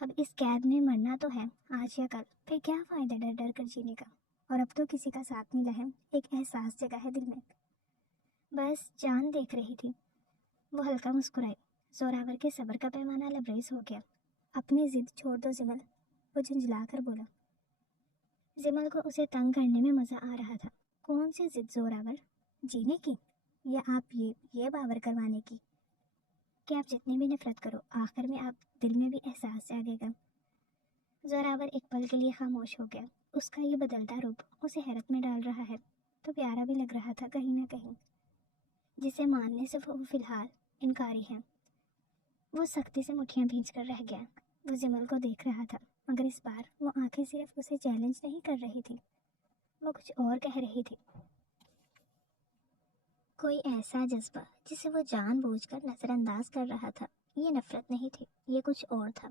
اب اس قید میں مرنا تو ہے آج یا کل, پھر کیا فائدہ ڈر ڈر کر جینے کا. اور اب تو کسی کا ساتھ نہیں رہے. ایک احساس جگہ ہے دل میں, بس جان دیکھ رہی تھی. وہ ہلکا مسکرائی. زوراور کے صبر کا پیمانہ لبریز ہو گیا. اپنی ضد چھوڑ دو زمل, وہ جھنجھلا کر بولا. زمل کو اسے تنگ کرنے میں مزہ آ رہا تھا. کون سی ضد زوراور؟ جینے کی یا آپ یہ باور کروانے کی کہ آپ جتنی بھی نفرت کرو آخر میں آپ دل میں بھی احساس جاگے گا. زوراور ایک پل کے لیے خاموش ہو گیا. اس کا یہ بدلتا روپ اسے حیرت میں ڈال رہا ہے تو پیارا بھی لگ رہا تھا کہیں نہ کہیں, جسے ماننے سے وہ فی الحال انکاری ہے. وہ سختی سے مٹھیاں بھینچ کر رہ گیا. وہ زمل کو دیکھ رہا تھا مگر اس بار وہ آنکھیں صرف اسے چیلنج نہیں کر رہی تھی, وہ کچھ اور کہہ رہی تھی. کوئی ایسا جذبہ جسے وہ جان بوجھ کر نظر انداز کر رہا تھا. یہ نفرت نہیں تھی, یہ کچھ اور تھا.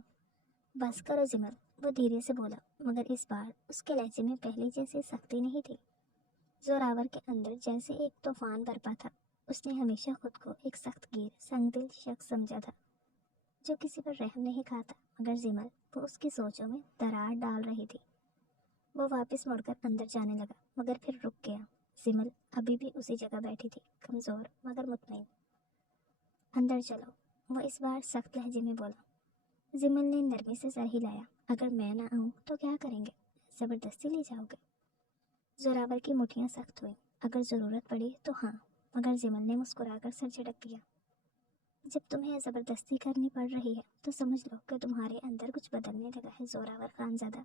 بس کرو زمل, وہ دھیرے سے بولا مگر اس بار اس کے لہجے میں پہلے جیسے سختی نہیں تھی. زوراور کے اندر جیسے ایک طوفان برپا تھا. اس نے ہمیشہ خود کو ایک سخت گیر سنگ دل شخص سمجھا تھا جو کسی پر رحم نہیں کھاتا, مگر زمل وہ اس کی سوچوں میں درار ڈال رہی تھی. وہ واپس مڑ کر اندر جانے لگا مگر پھر رک گیا. زمل ابھی بھی اسی جگہ بیٹھی تھی, کمزور مگر مطمئن. اندر چلو, وہ اس بار سخت لہجے میں بولا. زمل نے نرمی سے سر ہلایا. اگر میں نہ آؤں تو کیا کریں گے؟ زبردستی لے جاؤ گے؟ زوراور کی مٹھیاں سخت ہوئیں۔ اگر ضرورت پڑی تو ہاں، مگر زمل نے مسکرا کر سر جھٹک دیا۔ جب تمہیں زبردستی کرنی پڑ رہی ہے تو سمجھ لو کہ تمہارے اندر کچھ بدلنے لگا ہے زوراور خانزادہ۔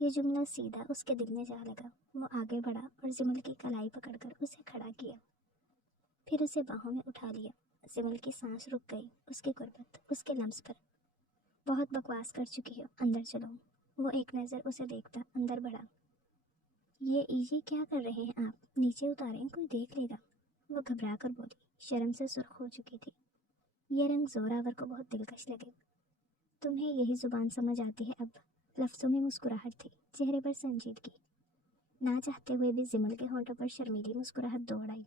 یہ جملہ سیدھا اس کے دل میں جا لگا۔ وہ آگے بڑھا اور زمل کی کلائی پکڑ کر اسے کھڑا کیا، پھر اسے باہوں میں اٹھا لیا۔ زمل کی سانس رک گئی، اس کی قربت، اس کے لمس پر۔ بہت بکواس کر چکی ہو، اندر چلو۔ وہ ایک نظر اسے دیکھتا اندر بڑھا۔ یہ کیا کر رہے ہیں آپ؟ نیچے اتاریں، کوئی دیکھ لے گا۔ وہ گھبرا کر بولی، شرم سے سرخ ہو چکی تھی۔ یہ رنگ زوراور کو بہت دلکش لگے۔ تمہیں یہی زبان سمجھ آتی ہے اب؟ لفظوں میں مسکراہٹ تھی، چہرے پر سنجیدگی۔ نہ چاہتے ہوئے بھی زمل کے ہونٹوں پر شرمیلی مسکراہٹ دوڑ آئی۔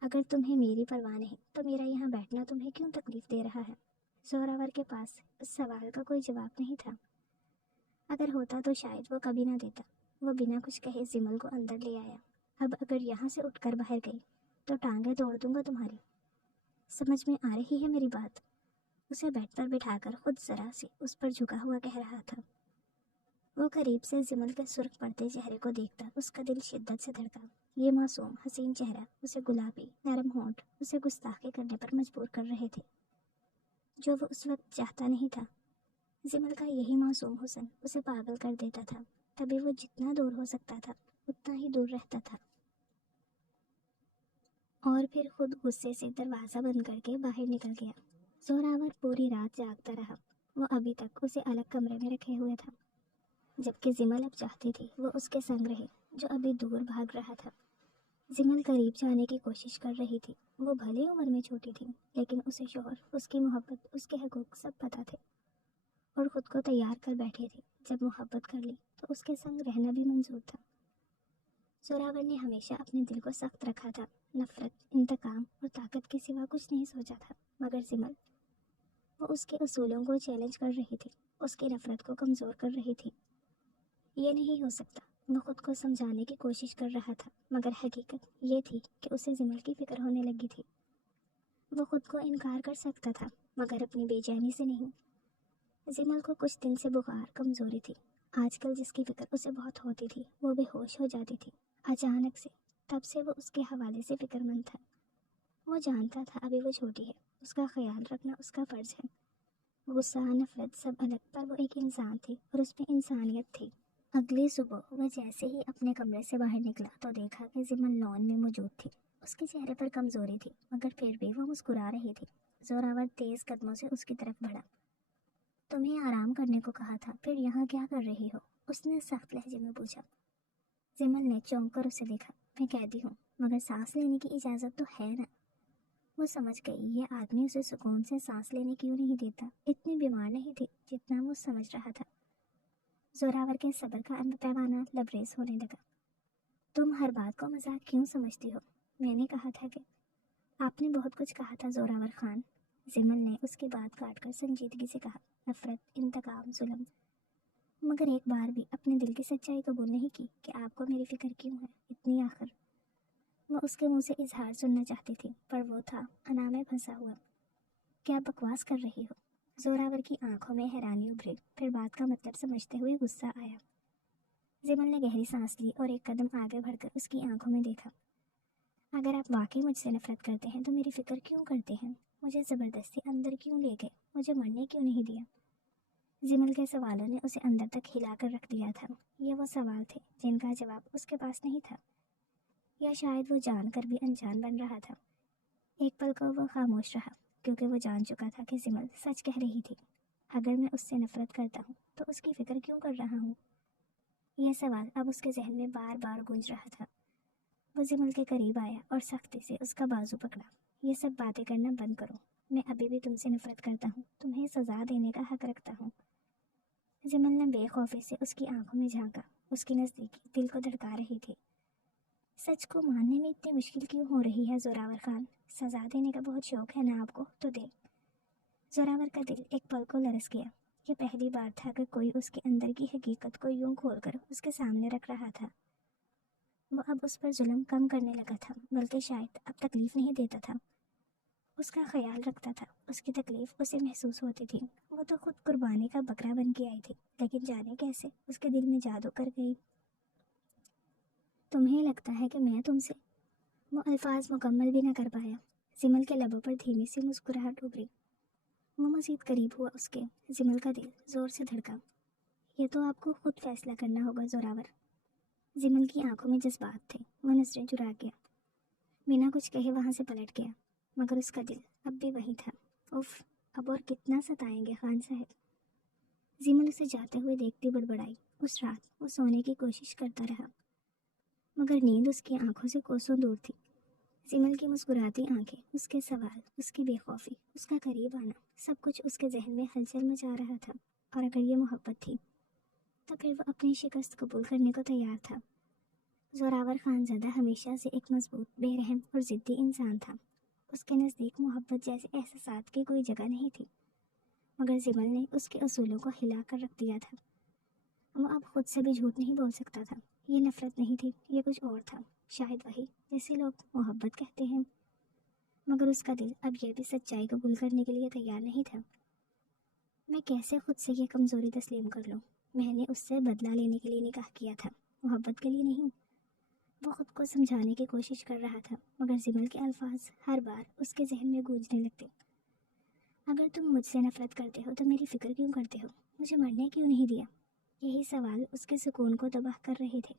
اگر تمہیں میری پرواہ نہیں تو میرا یہاں بیٹھنا تمہیں کیوں تکلیف دے رہا ہے؟ زوراور کے پاس اس سوال کا کوئی جواب نہیں تھا۔ اگر ہوتا تو شاید وہ کبھی نہ دیتا۔ وہ بنا کچھ کہے زمل کو اندر لے آیا۔ اب اگر یہاں سے اٹھ کر باہر گئی تو ٹانگیں توڑ دوں گا تمہاری۔ سمجھ میں آ رہی ہے میری بات؟ اسے بیڈ پر بٹھا کر خود ذرا سی اس پر جھکا ہوا کہہ رہا تھا۔ وہ قریب سے زمل کے سرخ پڑتے چہرے کو دیکھتا اس کا دل شدت سے دھڑکا۔ یہ معصوم حسین چہرہ، اسے گلابی نرم ہونٹ اسے گستاخی کرنے پر مجبور کر رہے تھے، جو وہ اس وقت چاہتا نہیں تھا۔ زمل کا یہی معصوم حسن اسے پاگل کر دیتا تھا، تبھی وہ جتنا دور ہو سکتا تھا اتنا ہی دور رہتا تھا۔ اور پھر خود غصے سے دروازہ بند کر کے باہر نکل گیا۔ زوراور پوری رات جاگتا رہا۔ وہ ابھی تک اسے الگ کمرے میں رکھے ہوئے تھا، جبکہ زمل اب چاہتی تھی وہ اس کے سنگ رہے جو ابھی دور بھاگ رہا تھا۔ زمل قریب جانے کی کوشش کر رہی تھی۔ وہ بھلے عمر میں چھوٹی تھی، لیکن اسے شوہر، اس کی محبت، اس کے حقوق سب پتہ تھے، اور خود کو تیار کر بیٹھی تھی جب محبت کر لی تو اس کے سنگ رہنا بھی منظور تھا۔ زوراور نے ہمیشہ اپنے دل کو سخت رکھا تھا، نفرت، انتقام اور طاقت کے سوا کچھ نہیں سوچا تھا۔ مگر زمل، وہ اس کے اصولوں کو چیلنج کر رہی تھی، اس کی نفرت کو کمزور کر رہی تھی۔ یہ نہیں ہو سکتا۔ وہ خود کو سمجھانے کی کوشش کر رہا تھا، مگر حقیقت یہ تھی کہ اسے زمل کی فکر ہونے لگی تھی۔ وہ خود کو انکار کر سکتا تھا، مگر اپنی بے چینی سے نہیں۔ زمل کو کچھ دن سے بخار، کمزوری تھی۔ آج کل جس کی فکر اسے بہت ہوتی تھی وہ بے ہوش ہو جاتی تھی اچانک سے۔ تب سے وہ اس کے حوالے سے فکر مند تھا۔ وہ جانتا تھا ابھی وہ چھوٹی ہے، اس کا خیال رکھنا اس کا فرض ہے۔ غصہ، نفرت سب الگ، پر وہ ایک انسان تھی اور اس میں انسانیت تھی۔ اگلی صبح وہ جیسے ہی اپنے کمرے سے باہر نکلا تو دیکھا کہ زمل لان میں موجود تھی۔ اس کے چہرے پر کمزوری تھی، مگر پھر بھی وہ مسکرا رہی تھی۔ زوراور تیز قدموں سے اس کی طرف بڑھا۔ تمہیں آرام کرنے کو کہا تھا، پھر یہاں کیا کر رہی ہو؟ اس نے سخت لہجے میں پوچھا۔ زمل نے چونک کر اسے دیکھا۔ میں قیدی ہوں، مگر سانس لینے کی اجازت تو ہے نا۔ وہ سمجھ گئی یہ آدمی اسے سکون سے سانس لینے کیوں نہیں دیتا۔ اتنی بیمار نہیں تھی جتنا وہ سمجھ رہا تھا۔ زوراور کے صبر کا پیمانہ لبریز ہونے لگا۔ تم ہر بات کو مذاق کیوں سمجھتی ہو؟ میں نے کہا تھا کہ… آپ نے بہت کچھ کہا تھا زوراور خان۔ زمل نے اس کی بات کاٹ کر سنجیدگی سے کہا۔ نفرت، انتقام، ظلم، مگر ایک بار بھی اپنے دل کی سچائی قبول نہیں کی کہ آپ کو میری فکر کیوں ہے اتنی آخر۔ وہ اس کے منہ سے اظہار سننا چاہتی تھی، پر وہ تھا انا میں پھنسا ہوا۔ کیا بکواس کر رہی ہو؟ زوراور کی آنکھوں میں حیرانی ابھری، پھر بات کا مطلب سمجھتے ہوئے غصہ آیا۔ زمل نے گہری سانس لی اور ایک قدم آگے بڑھ کر اس کی آنکھوں میں دیکھا۔ اگر آپ واقعی مجھ سے نفرت کرتے ہیں تو میری فکر کیوں کرتے ہیں؟ مجھے زبردستی اندر کیوں لے گئے؟ مجھے مرنے کیوں نہیں دیا؟ زمل کے سوالوں نے اسے اندر تک ہلا کر رکھ دیا تھا۔ یہ وہ سوال تھے جن کا جواب اس کے پاس نہیں تھا، یا شاید وہ جان کر بھی انجان بن رہا تھا۔ ایک پل کو وہ خاموش رہا، کیونکہ وہ جان چکا تھا کہ زمل سچ کہہ رہی تھی۔ اگر میں اس سے نفرت کرتا ہوں تو اس کی فکر کیوں کر رہا ہوں؟ یہ سوال اب اس کے ذہن میں بار بار گونج رہا تھا۔ وہ زمل کے قریب آیا اور سختی سے اس کا بازو پکڑا۔ یہ سب باتیں کرنا بند کرو۔ میں ابھی بھی تم سے نفرت کرتا ہوں، تمہیں سزا دینے کا حق رکھتا ہوں۔ زمل نے بے خوفی سے اس کی آنکھوں میں جھانکا۔ اس کی نزدیکی دل کو دھڑکا رہی تھی۔ سچ کو ماننے میں اتنی مشکل کیوں ہو رہی ہے زوراور خان؟ سزا دینے کا بہت شوق ہے نا آپ کو، تو دے۔ زوراور کا دل ایک پل کو لرز گیا۔ یہ پہلی بار تھا کہ کوئی اس کے اندر کی حقیقت کو یوں کھول کر اس کے سامنے رکھ رہا تھا۔ وہ اب اس پر ظلم کم کرنے لگا تھا، بلکہ شاید اب تکلیف نہیں دیتا تھا۔ اس کا خیال رکھتا تھا، اس کی تکلیف اسے محسوس ہوتی تھی۔ وہ تو خود قربانی کا بکرا بن کے آئی تھی، لیکن جانے کیسے اس کے دل میں جادو کر گئی۔ تمہیں لگتا ہے کہ میں تم سے، وہ الفاظ مکمل بھی نہ کر پایا۔ زمل کے لبوں پر دھیمی سی مسکراہٹ ابھری۔ وہ مزید قریب ہوا اس کے۔ زمل کا دل زور سے دھڑکا۔ یہ تو آپ کو خود فیصلہ کرنا ہوگا زوراور۔ زمل کی آنکھوں میں جذبات تھے، وہ نظریں چرا گیا، بنا کچھ کہے وہاں سے پلٹ گیا، مگر اس کا دل اب بھی وہی تھا۔ اف، اب اور کتنا ستائیں گے خان صاحب؟ زمل اسے جاتے ہوئے دیکھتی بڑبڑائی۔ اس رات وہ سونے کی کوشش کرتا رہا، مگر نیند اس کی آنکھوں سے کوسوں دور تھی۔ زمل کی مسکراتی آنکھیں، اس کے سوال، اس کی بے خوفی، اس کا قریب آنا، سب کچھ اس کے ذہن میں ہلچل مچا رہا تھا۔ اور اگر یہ محبت تھی تو پھر وہ اپنی شکست قبول کرنے کو تیار تھا۔ زوراور خانزادہ ہمیشہ سے ایک مضبوط، بے رحم اور ضدی انسان تھا۔ اس کے نزدیک محبت جیسے احساسات کی کوئی جگہ نہیں تھی، مگر زمل نے اس کے اصولوں کو ہلا کر رکھ دیا تھا۔ وہ اب خود سے بھی جھوٹ نہیں بول سکتا تھا۔ یہ نفرت نہیں تھی، یہ کچھ اور تھا، شاید وہی جسے لوگ محبت کہتے ہیں۔ مگر اس کا دل اب یہ بھی سچائی قبول کرنے کے لیے تیار نہیں تھا۔ میں کیسے خود سے یہ کمزوری تسلیم کر لوں؟ میں نے اس سے بدلہ لینے کے لیے نکاح کیا تھا، محبت کے لیے نہیں۔ وہ خود کو سمجھانے کی کوشش کر رہا تھا، مگر زمل کے الفاظ ہر بار اس کے ذہن میں گونجنے لگتے۔ اگر تم مجھ سے نفرت کرتے ہو تو میری فکر کیوں کرتے ہو؟ مجھے مرنے کیوں نہیں دیا؟ یہی سوال اس کے سکون کو تباہ کر رہے تھے۔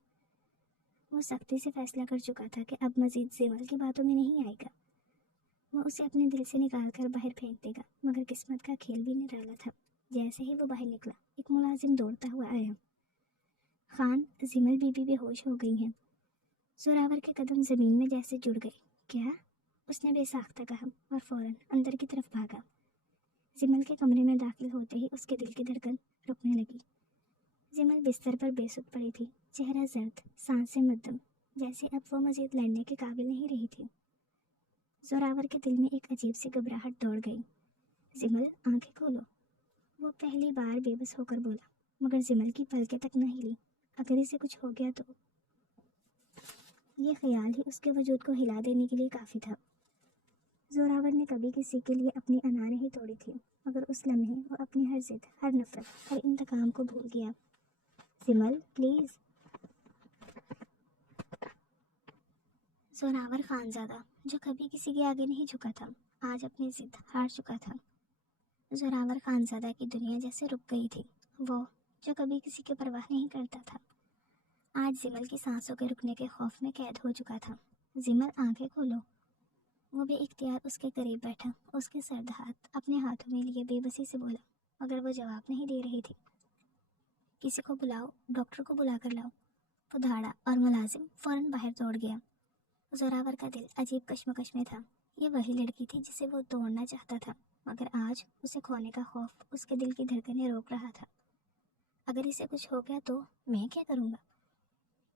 وہ سختی سے فیصلہ کر چکا تھا کہ اب مزید زمل کی باتوں میں نہیں آئے گا۔ وہ اسے اپنے دل سے نکال کر باہر پھینک دے گا، مگر قسمت کا کھیل بھی نرالا تھا۔ جیسے ہی وہ باہر نکلا، ایک ملازم دوڑتا ہوا آیا۔ خان، زمل بی بی بے ہوش ہو گئی ہیں۔ زوراور کے قدم زمین میں جیسے جڑ گئے۔ کیا؟ اس نے بے ساختہ کہا اور فوراً اندر کی طرف بھاگا۔ زمل کے کمرے میں داخل ہوتے ہی اس کے دل کی دھڑکن رکنے لگی۔ زمل بستر پر بے سود پڑی تھی، چہرہ زرد، سانسیں مدھم، جیسے اب وہ مزید لڑنے کے قابل نہیں رہی تھی۔ زوراور کے دل میں ایک عجیب سی گھبراہٹ دوڑ گئی۔ زمل، آنکھیں کھولو، وہ پہلی بار بے بس ہو کر بولا، مگر زمل کی پلکیں تک نہ ہلی۔ اگر اسے کچھ ہو گیا تو؟ یہ خیال ہی اس کے وجود کو ہلا دینے کے لیے کافی تھا۔ زوراور نے کبھی کسی کے لیے اپنی انا نہیں توڑی تھی، مگر اس لمحے وہ اپنی ہر ضد، ہر نفرت، ہر انتقام کو بھول گیا۔ زمل، پلیز۔ زوراور خانزادہ، جو کبھی کسی کے آگے نہیں جھکا تھا، آج اپنی ضد ہار چکا تھا۔ زوراور خانزادہ کی دنیا جیسے رک گئی تھی۔ وہ جو کبھی کسی کی پرواہ نہیں کرتا تھا، آج زمل کی سانسوں کے رکنے کے خوف میں قید ہو چکا تھا۔ زمل، آنکھیں کھولو۔ وہ بے اختیار اس کے قریب بیٹھا، اس کے سرد ہاتھ اپنے ہاتھوں میں لیے بے بسی سے بولا، مگر وہ جواب نہیں دے رہی تھی۔ کسی کو بلاؤ، ڈاکٹر کو بلا کر لاؤ۔ وہ دھاڑا اور ملازم فوراً باہر دوڑ گیا۔ زوراور کا دل عجیب کشمکش میں تھا۔ یہ وہی لڑکی تھی جسے وہ توڑنا چاہتا تھا، مگر آج اسے کھونے کا خوف اس کے دل کی دھڑکنیں روک رہا تھا۔ اگر اسے کچھ ہو گیا تو میں کیا کروں گا؟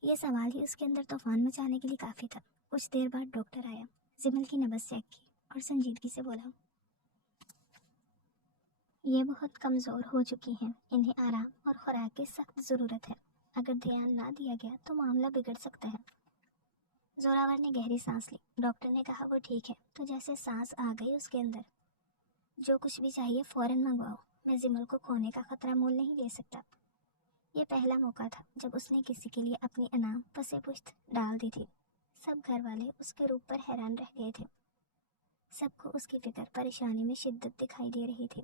یہ سوال ہی اس کے اندر طوفان مچانے کے لیے کافی تھا۔ کچھ دیر بعد ڈاکٹر آیا، زمل کی نبض چیک کی اور سنجیدگی سے بولا، یہ بہت کمزور ہو چکی ہیں، انہیں آرام اور خوراک کی سخت ضرورت ہے۔ اگر دھیان نہ دیا گیا تو معاملہ بگڑ سکتا ہے۔ زوراور نے گہری سانس لی۔ ڈاکٹر نے کہا وہ ٹھیک ہے، تو جیسے سانس آ گئی اس کے اندر۔ جو کچھ بھی چاہیے فوراً منگواؤ، میں زمل کو کھونے کا خطرہ مول نہیں لے سکتا۔ یہ پہلا موقع تھا جب اس نے کسی کے لیے اپنی انا پسے پشت ڈال دی تھی۔ سب گھر والے اس کے روپ پر حیران رہ گئے تھے۔ سب کو اس کی فکر، پریشانی میں شدت دکھائی دے رہی تھی۔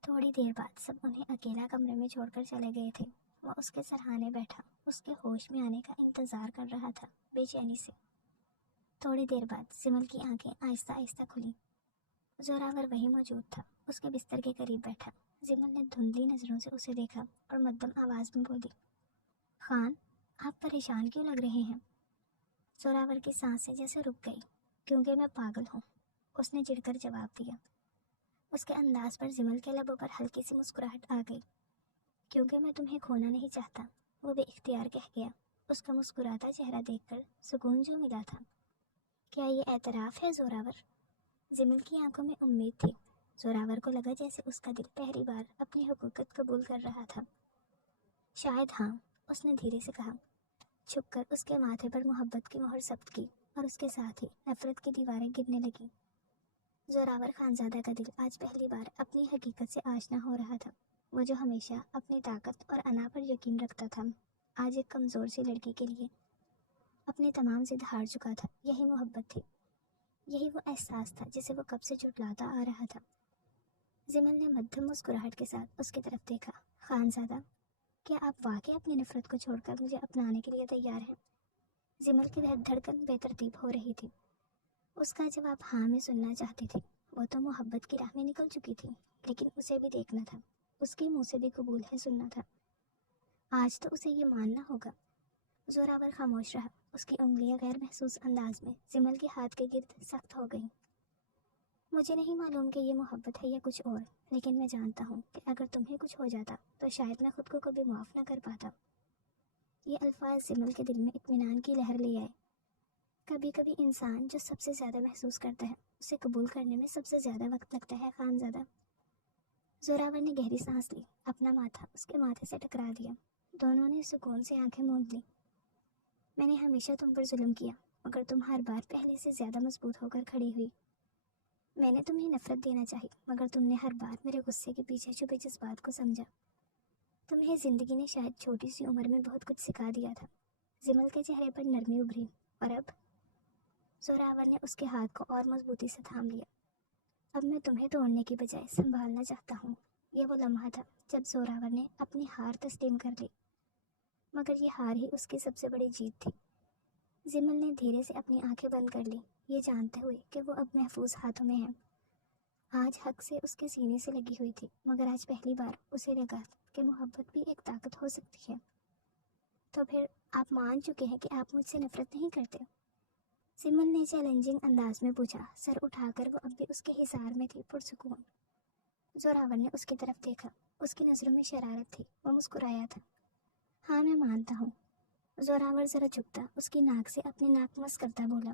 تھوڑی دیر بعد سب انہیں اکیلا کمرے میں چھوڑ کر چلے گئے تھے۔ وہ اس کے سرہانے بیٹھا، اس کے ہوش میں آنے کا انتظار کر رہا تھا، بے چینی سے۔ تھوڑی دیر بعد زمل کی آنکھیں آہستہ آہستہ کھلیں۔ زوراور وہیں موجود تھا، اس کے بستر کے قریب بیٹھا۔ زمل نے دھندلی نظروں سے اسے دیکھا اور مدھم آواز میں بولی، خان، آپ پریشان کیوں لگ رہے ہیں؟ زوراور کی سانسیں جیسے رک گئی۔ کیونکہ میں پاگل ہوں، اس نے چڑھ کر جواب دیا۔ اس کے انداز پر زمل کے لبوں پر ہلکی سی مسکراہٹ آ گئی۔ کیونکہ میں تمہیں کھونا نہیں چاہتا، وہ بے اختیار کہہ گیا۔ اس کا مسکراتا چہرہ دیکھ کر سکون جو ملا تھا۔ کیا یہ اعتراف ہے زوراور؟ زمل کی آنکھوں میں امید تھی۔ زوراور کو لگا جیسے اس کا دل پہلی بار اپنی حقیقت قبول کر رہا تھا۔ شاید ہاں، اس نے دھیرے سے کہا۔ چھپ کر اس کے ماتھے پر محبت کی مہر ثبت کی اور اس کے ساتھ ہی نفرت کی دیواریں گرنے لگیں۔ زوراور خانزادہ کا دل آج پہلی بار اپنی حقیقت سے آشنا ہو رہا تھا۔ وہ جو ہمیشہ اپنی طاقت اور انا پر یقین رکھتا تھا، آج ایک کمزور سی لڑکی کے لیے اپنی تمام ضد ہار چکا تھا۔ یہی محبت تھی، یہی وہ احساس تھا جسے وہ کب سے جھٹلاتا آ رہا تھا۔ زمل نے مدھم مسکراہٹ کے ساتھ اس کی طرف دیکھا۔ خانزادہ، کیا آپ واقعی اپنی نفرت کو چھوڑ کر مجھے اپنانے کے لیے تیار ہیں؟ زمل کی دھڑکن بے ترتیب ہو رہی تھی۔ اس کا جواب ہاں میں سننا چاہتی تھی۔ وہ تو محبت کی راہ میں نکل چکی تھی، لیکن اسے بھی دیکھنا تھا، اس کے منہ سے بھی قبول ہے سننا تھا۔ آج تو اسے یہ ماننا ہوگا۔ زوراور خاموش رہا۔ اس کی انگلیاں غیر محسوس انداز میں زمل کے ہاتھ کے گرد سخت ہو گئیں۔ مجھے نہیں معلوم کہ یہ محبت ہے یا کچھ اور، لیکن میں جانتا ہوں کہ اگر تمہیں کچھ ہو جاتا تو شاید میں خود کو کبھی معاف نہ کر پاتا۔ یہ الفاظ زمل کے دل میں اطمینان کی لہر لے آئے۔ کبھی کبھی انسان جو سب سے زیادہ محسوس کرتا ہے اسے قبول کرنے میں سب سے زیادہ وقت لگتا ہے۔ خانزادہ، زوراور نے گہری سانس لی، اپنا ماتھا اس کے ماتھے سے ٹکرا دیا۔ دونوں نے سکون سے آنکھیں موند لی۔ میں نے ہمیشہ تم پر ظلم کیا، مگر تم ہر بار پہلے سے زیادہ مضبوط ہو کر کھڑی ہوئی۔ میں نے تمہیں نفرت دینا چاہی، مگر تم نے ہر بار میرے غصے کے پیچھے چھپے جذبات کو سمجھا۔ تمہیں زندگی نے شاید چھوٹی سی عمر میں بہت کچھ سکھا دیا تھا۔ زمل کے چہرے پر نرمی ابھری۔ اور اب؟ زوراور نے اس کے ہاتھ کو اور مضبوطی سے تھام لیا۔ اب میں تمہیں توڑنے کی بجائے سنبھالنا چاہتا ہوں۔ یہ وہ لمحہ تھا جب زوراور نے اپنی ہار تسلیم کر لی، مگر یہ ہار ہی اس کی سب سے بڑی جیت تھی۔ زمل نے دھیرے سے اپنی آنکھیں بند کر لی، یہ جانتے ہوئے کہ وہ اب محفوظ ہاتھوں میں ہے۔ آج حق سے اس کے سینے سے لگی ہوئی تھی، مگر آج پہلی بار اسے لگا کہ محبت بھی ایک طاقت ہو سکتی ہے۔ تو پھر آپ مان چکے ہیں کہ آپ مجھ سے نفرت نہیں کرتے؟ زمل نے چیلنجنگ انداز میں پوچھا۔ سر اٹھا کر وہ اب بھی اس کے حصار میں تھی، پرسکون۔ زوراور نے اس کی طرف دیکھا، اس کی نظروں میں شرارت تھی۔ وہ مسکرایا تھا۔ ہاں میں مانتا ہوں۔ زوراور ذرا جھکتا، اس کی ناک سے اپنی ناک مس کرتا بولا۔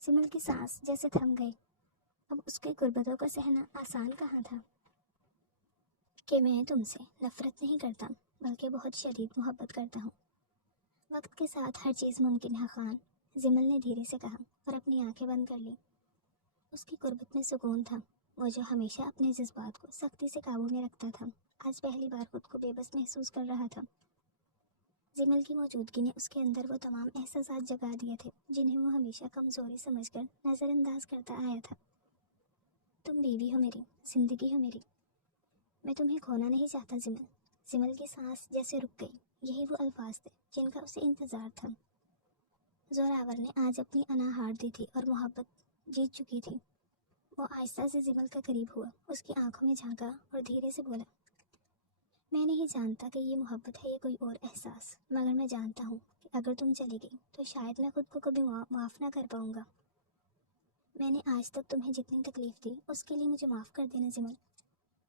زمل کی سانس جیسے تھم گئی۔ اب اس کی غربتوں کا سہنا آسان کہاں تھا۔ کہ میں تم سے نفرت نہیں کرتا، بلکہ بہت شدید محبت کرتا ہوں۔ وقت کے ساتھ ہر چیز ممکن ہے خان، زمل نے دھیرے سے کہا اور اپنی آنکھیں بند کر لی۔ اس کی قربت میں سکون تھا۔ وہ جو ہمیشہ اپنے جذبات کو سختی سے قابو میں رکھتا تھا، آج پہلی بار خود کو بے بس محسوس کر رہا تھا۔ زمل کی موجودگی نے اس کے اندر وہ تمام احساسات جگا دیے تھے جنہیں وہ ہمیشہ کمزوری سمجھ کر نظر انداز کرتا آیا تھا۔ تم بیوی ہو میری، زندگی ہو میری، میں تمہیں کھونا نہیں چاہتا زمل۔ زمل کی سانس جیسے رک گئی۔ یہی وہ الفاظ تھے جن کا اسے انتظار تھا۔ زوراور نے آج اپنی انا ہار دی تھی اور محبت جیت چکی تھی۔ وہ آہستہ سے زمل کا قریب ہوا، اس کی آنکھوں میں جھانکا اور دھیرے سے بولا، میں نہیں جانتا کہ یہ محبت ہے یا کوئی اور احساس، مگر میں جانتا ہوں کہ اگر تم چلی گئی تو شاید میں خود کو کبھی معاف نہ کر پاؤں گا۔ میں نے آج تک تمہیں جتنی تکلیف دی اس کے لیے مجھے معاف کر دینا زمل۔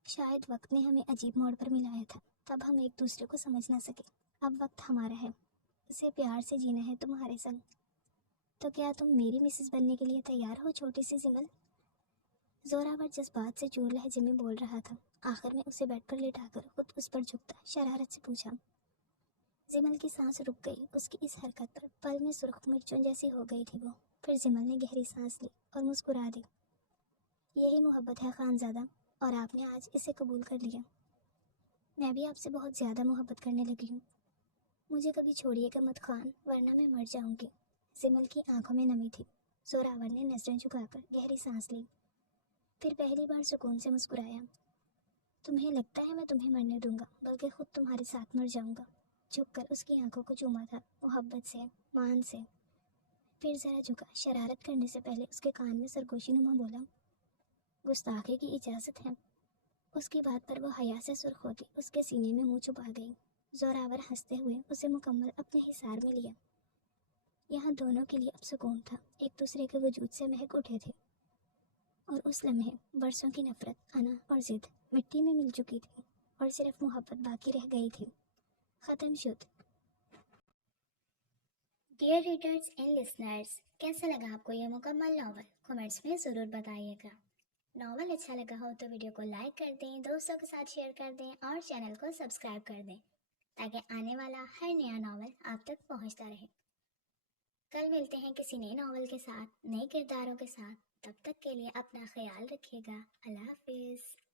شاید وقت نے ہمیں عجیب موڑ پر ملایا تھا، تب ہم ایک دوسرے کو سمجھ نہ سکے۔ اب وقت ہمارا ہے، اسے پیار سے جینا ہے تمہارے سنگ۔ تو کیا تم میری مسز بننے کے لیے تیار ہو چھوٹی سی زمل؟ زوراور جذبات سے چور لہجے میں بول رہا تھا۔ آخر میں اسے بیڈ پر لٹا کر خود اس پر جھکتا شرارت سے پوچھا۔ زمل کی سانس رک گئی۔ اس کی اس حرکت پر پل میں سرخ مرچوں جیسی ہو گئی تھی وہ۔ پھر زمل نے گہری سانس لی اور مسکرا دی۔ یہی محبت ہے خانزادہ، اور آپ نے آج اسے قبول کر لیا۔ میں بھی آپ سے بہت زیادہ محبت کرنے لگی ہوں۔ مجھے کبھی چھوڑیے گا مت خان، ورنہ میں مر جاؤں گی۔ زمل کی آنکھوں میں نمی تھی۔ زوراور نے نظریں جھکا کر گہری سانس لی، پھر پہلی بار سکون سے مسکرایا۔ تمہیں لگتا ہے میں تمہیں مرنے دوں گا، بلکہ خود تمہارے ساتھ مر جاؤں گا۔ جھک کر اس کی آنکھوں کو چوما تھا، محبت سے، مان سے۔ پھر ذرا جھکا، شرارت کرنے سے پہلے اس کے کان میں سرگوشی نما بولا، گستاخی کی اجازت ہے۔ اس کی بات پر وہ حیا سے سرخ ہوتی اس کے سینے میں منہ چھپا گئی۔ زوراور ہنستے ہوئے اسے مکمل اپنے حصار میں لیا۔ یہاں دونوں کے لیے اب سکون تھا، ایک دوسرے کے وجود سے مہک اٹھے تھے، اور اس لمحے برسوں کی نفرت، انا اور ضد مٹی میں مل چکی تھی، اور صرف محبت باقی رہ گئی تھی۔ ختم شد۔ ڈیئر ریڈرز اینڈ لسنرز، کیسا لگا آپ کو یہ مکمل ناول؟ کمنٹس میں ضرور بتائیے گا۔ ناول اچھا لگا ہو تو ویڈیو کو لائک کر دیں، دوستوں کے ساتھ شیئر کر دیں اور چینل کو سبسکرائب کر دیں تاکہ آنے والا ہر نیا ناول آپ تک پہنچتا رہے۔ کل ملتے ہیں کسی نئے ناول کے ساتھ، نئے کرداروں کے ساتھ. تب تک کے لیے اپنا خیال رکھیے گا. اللہ حافظ.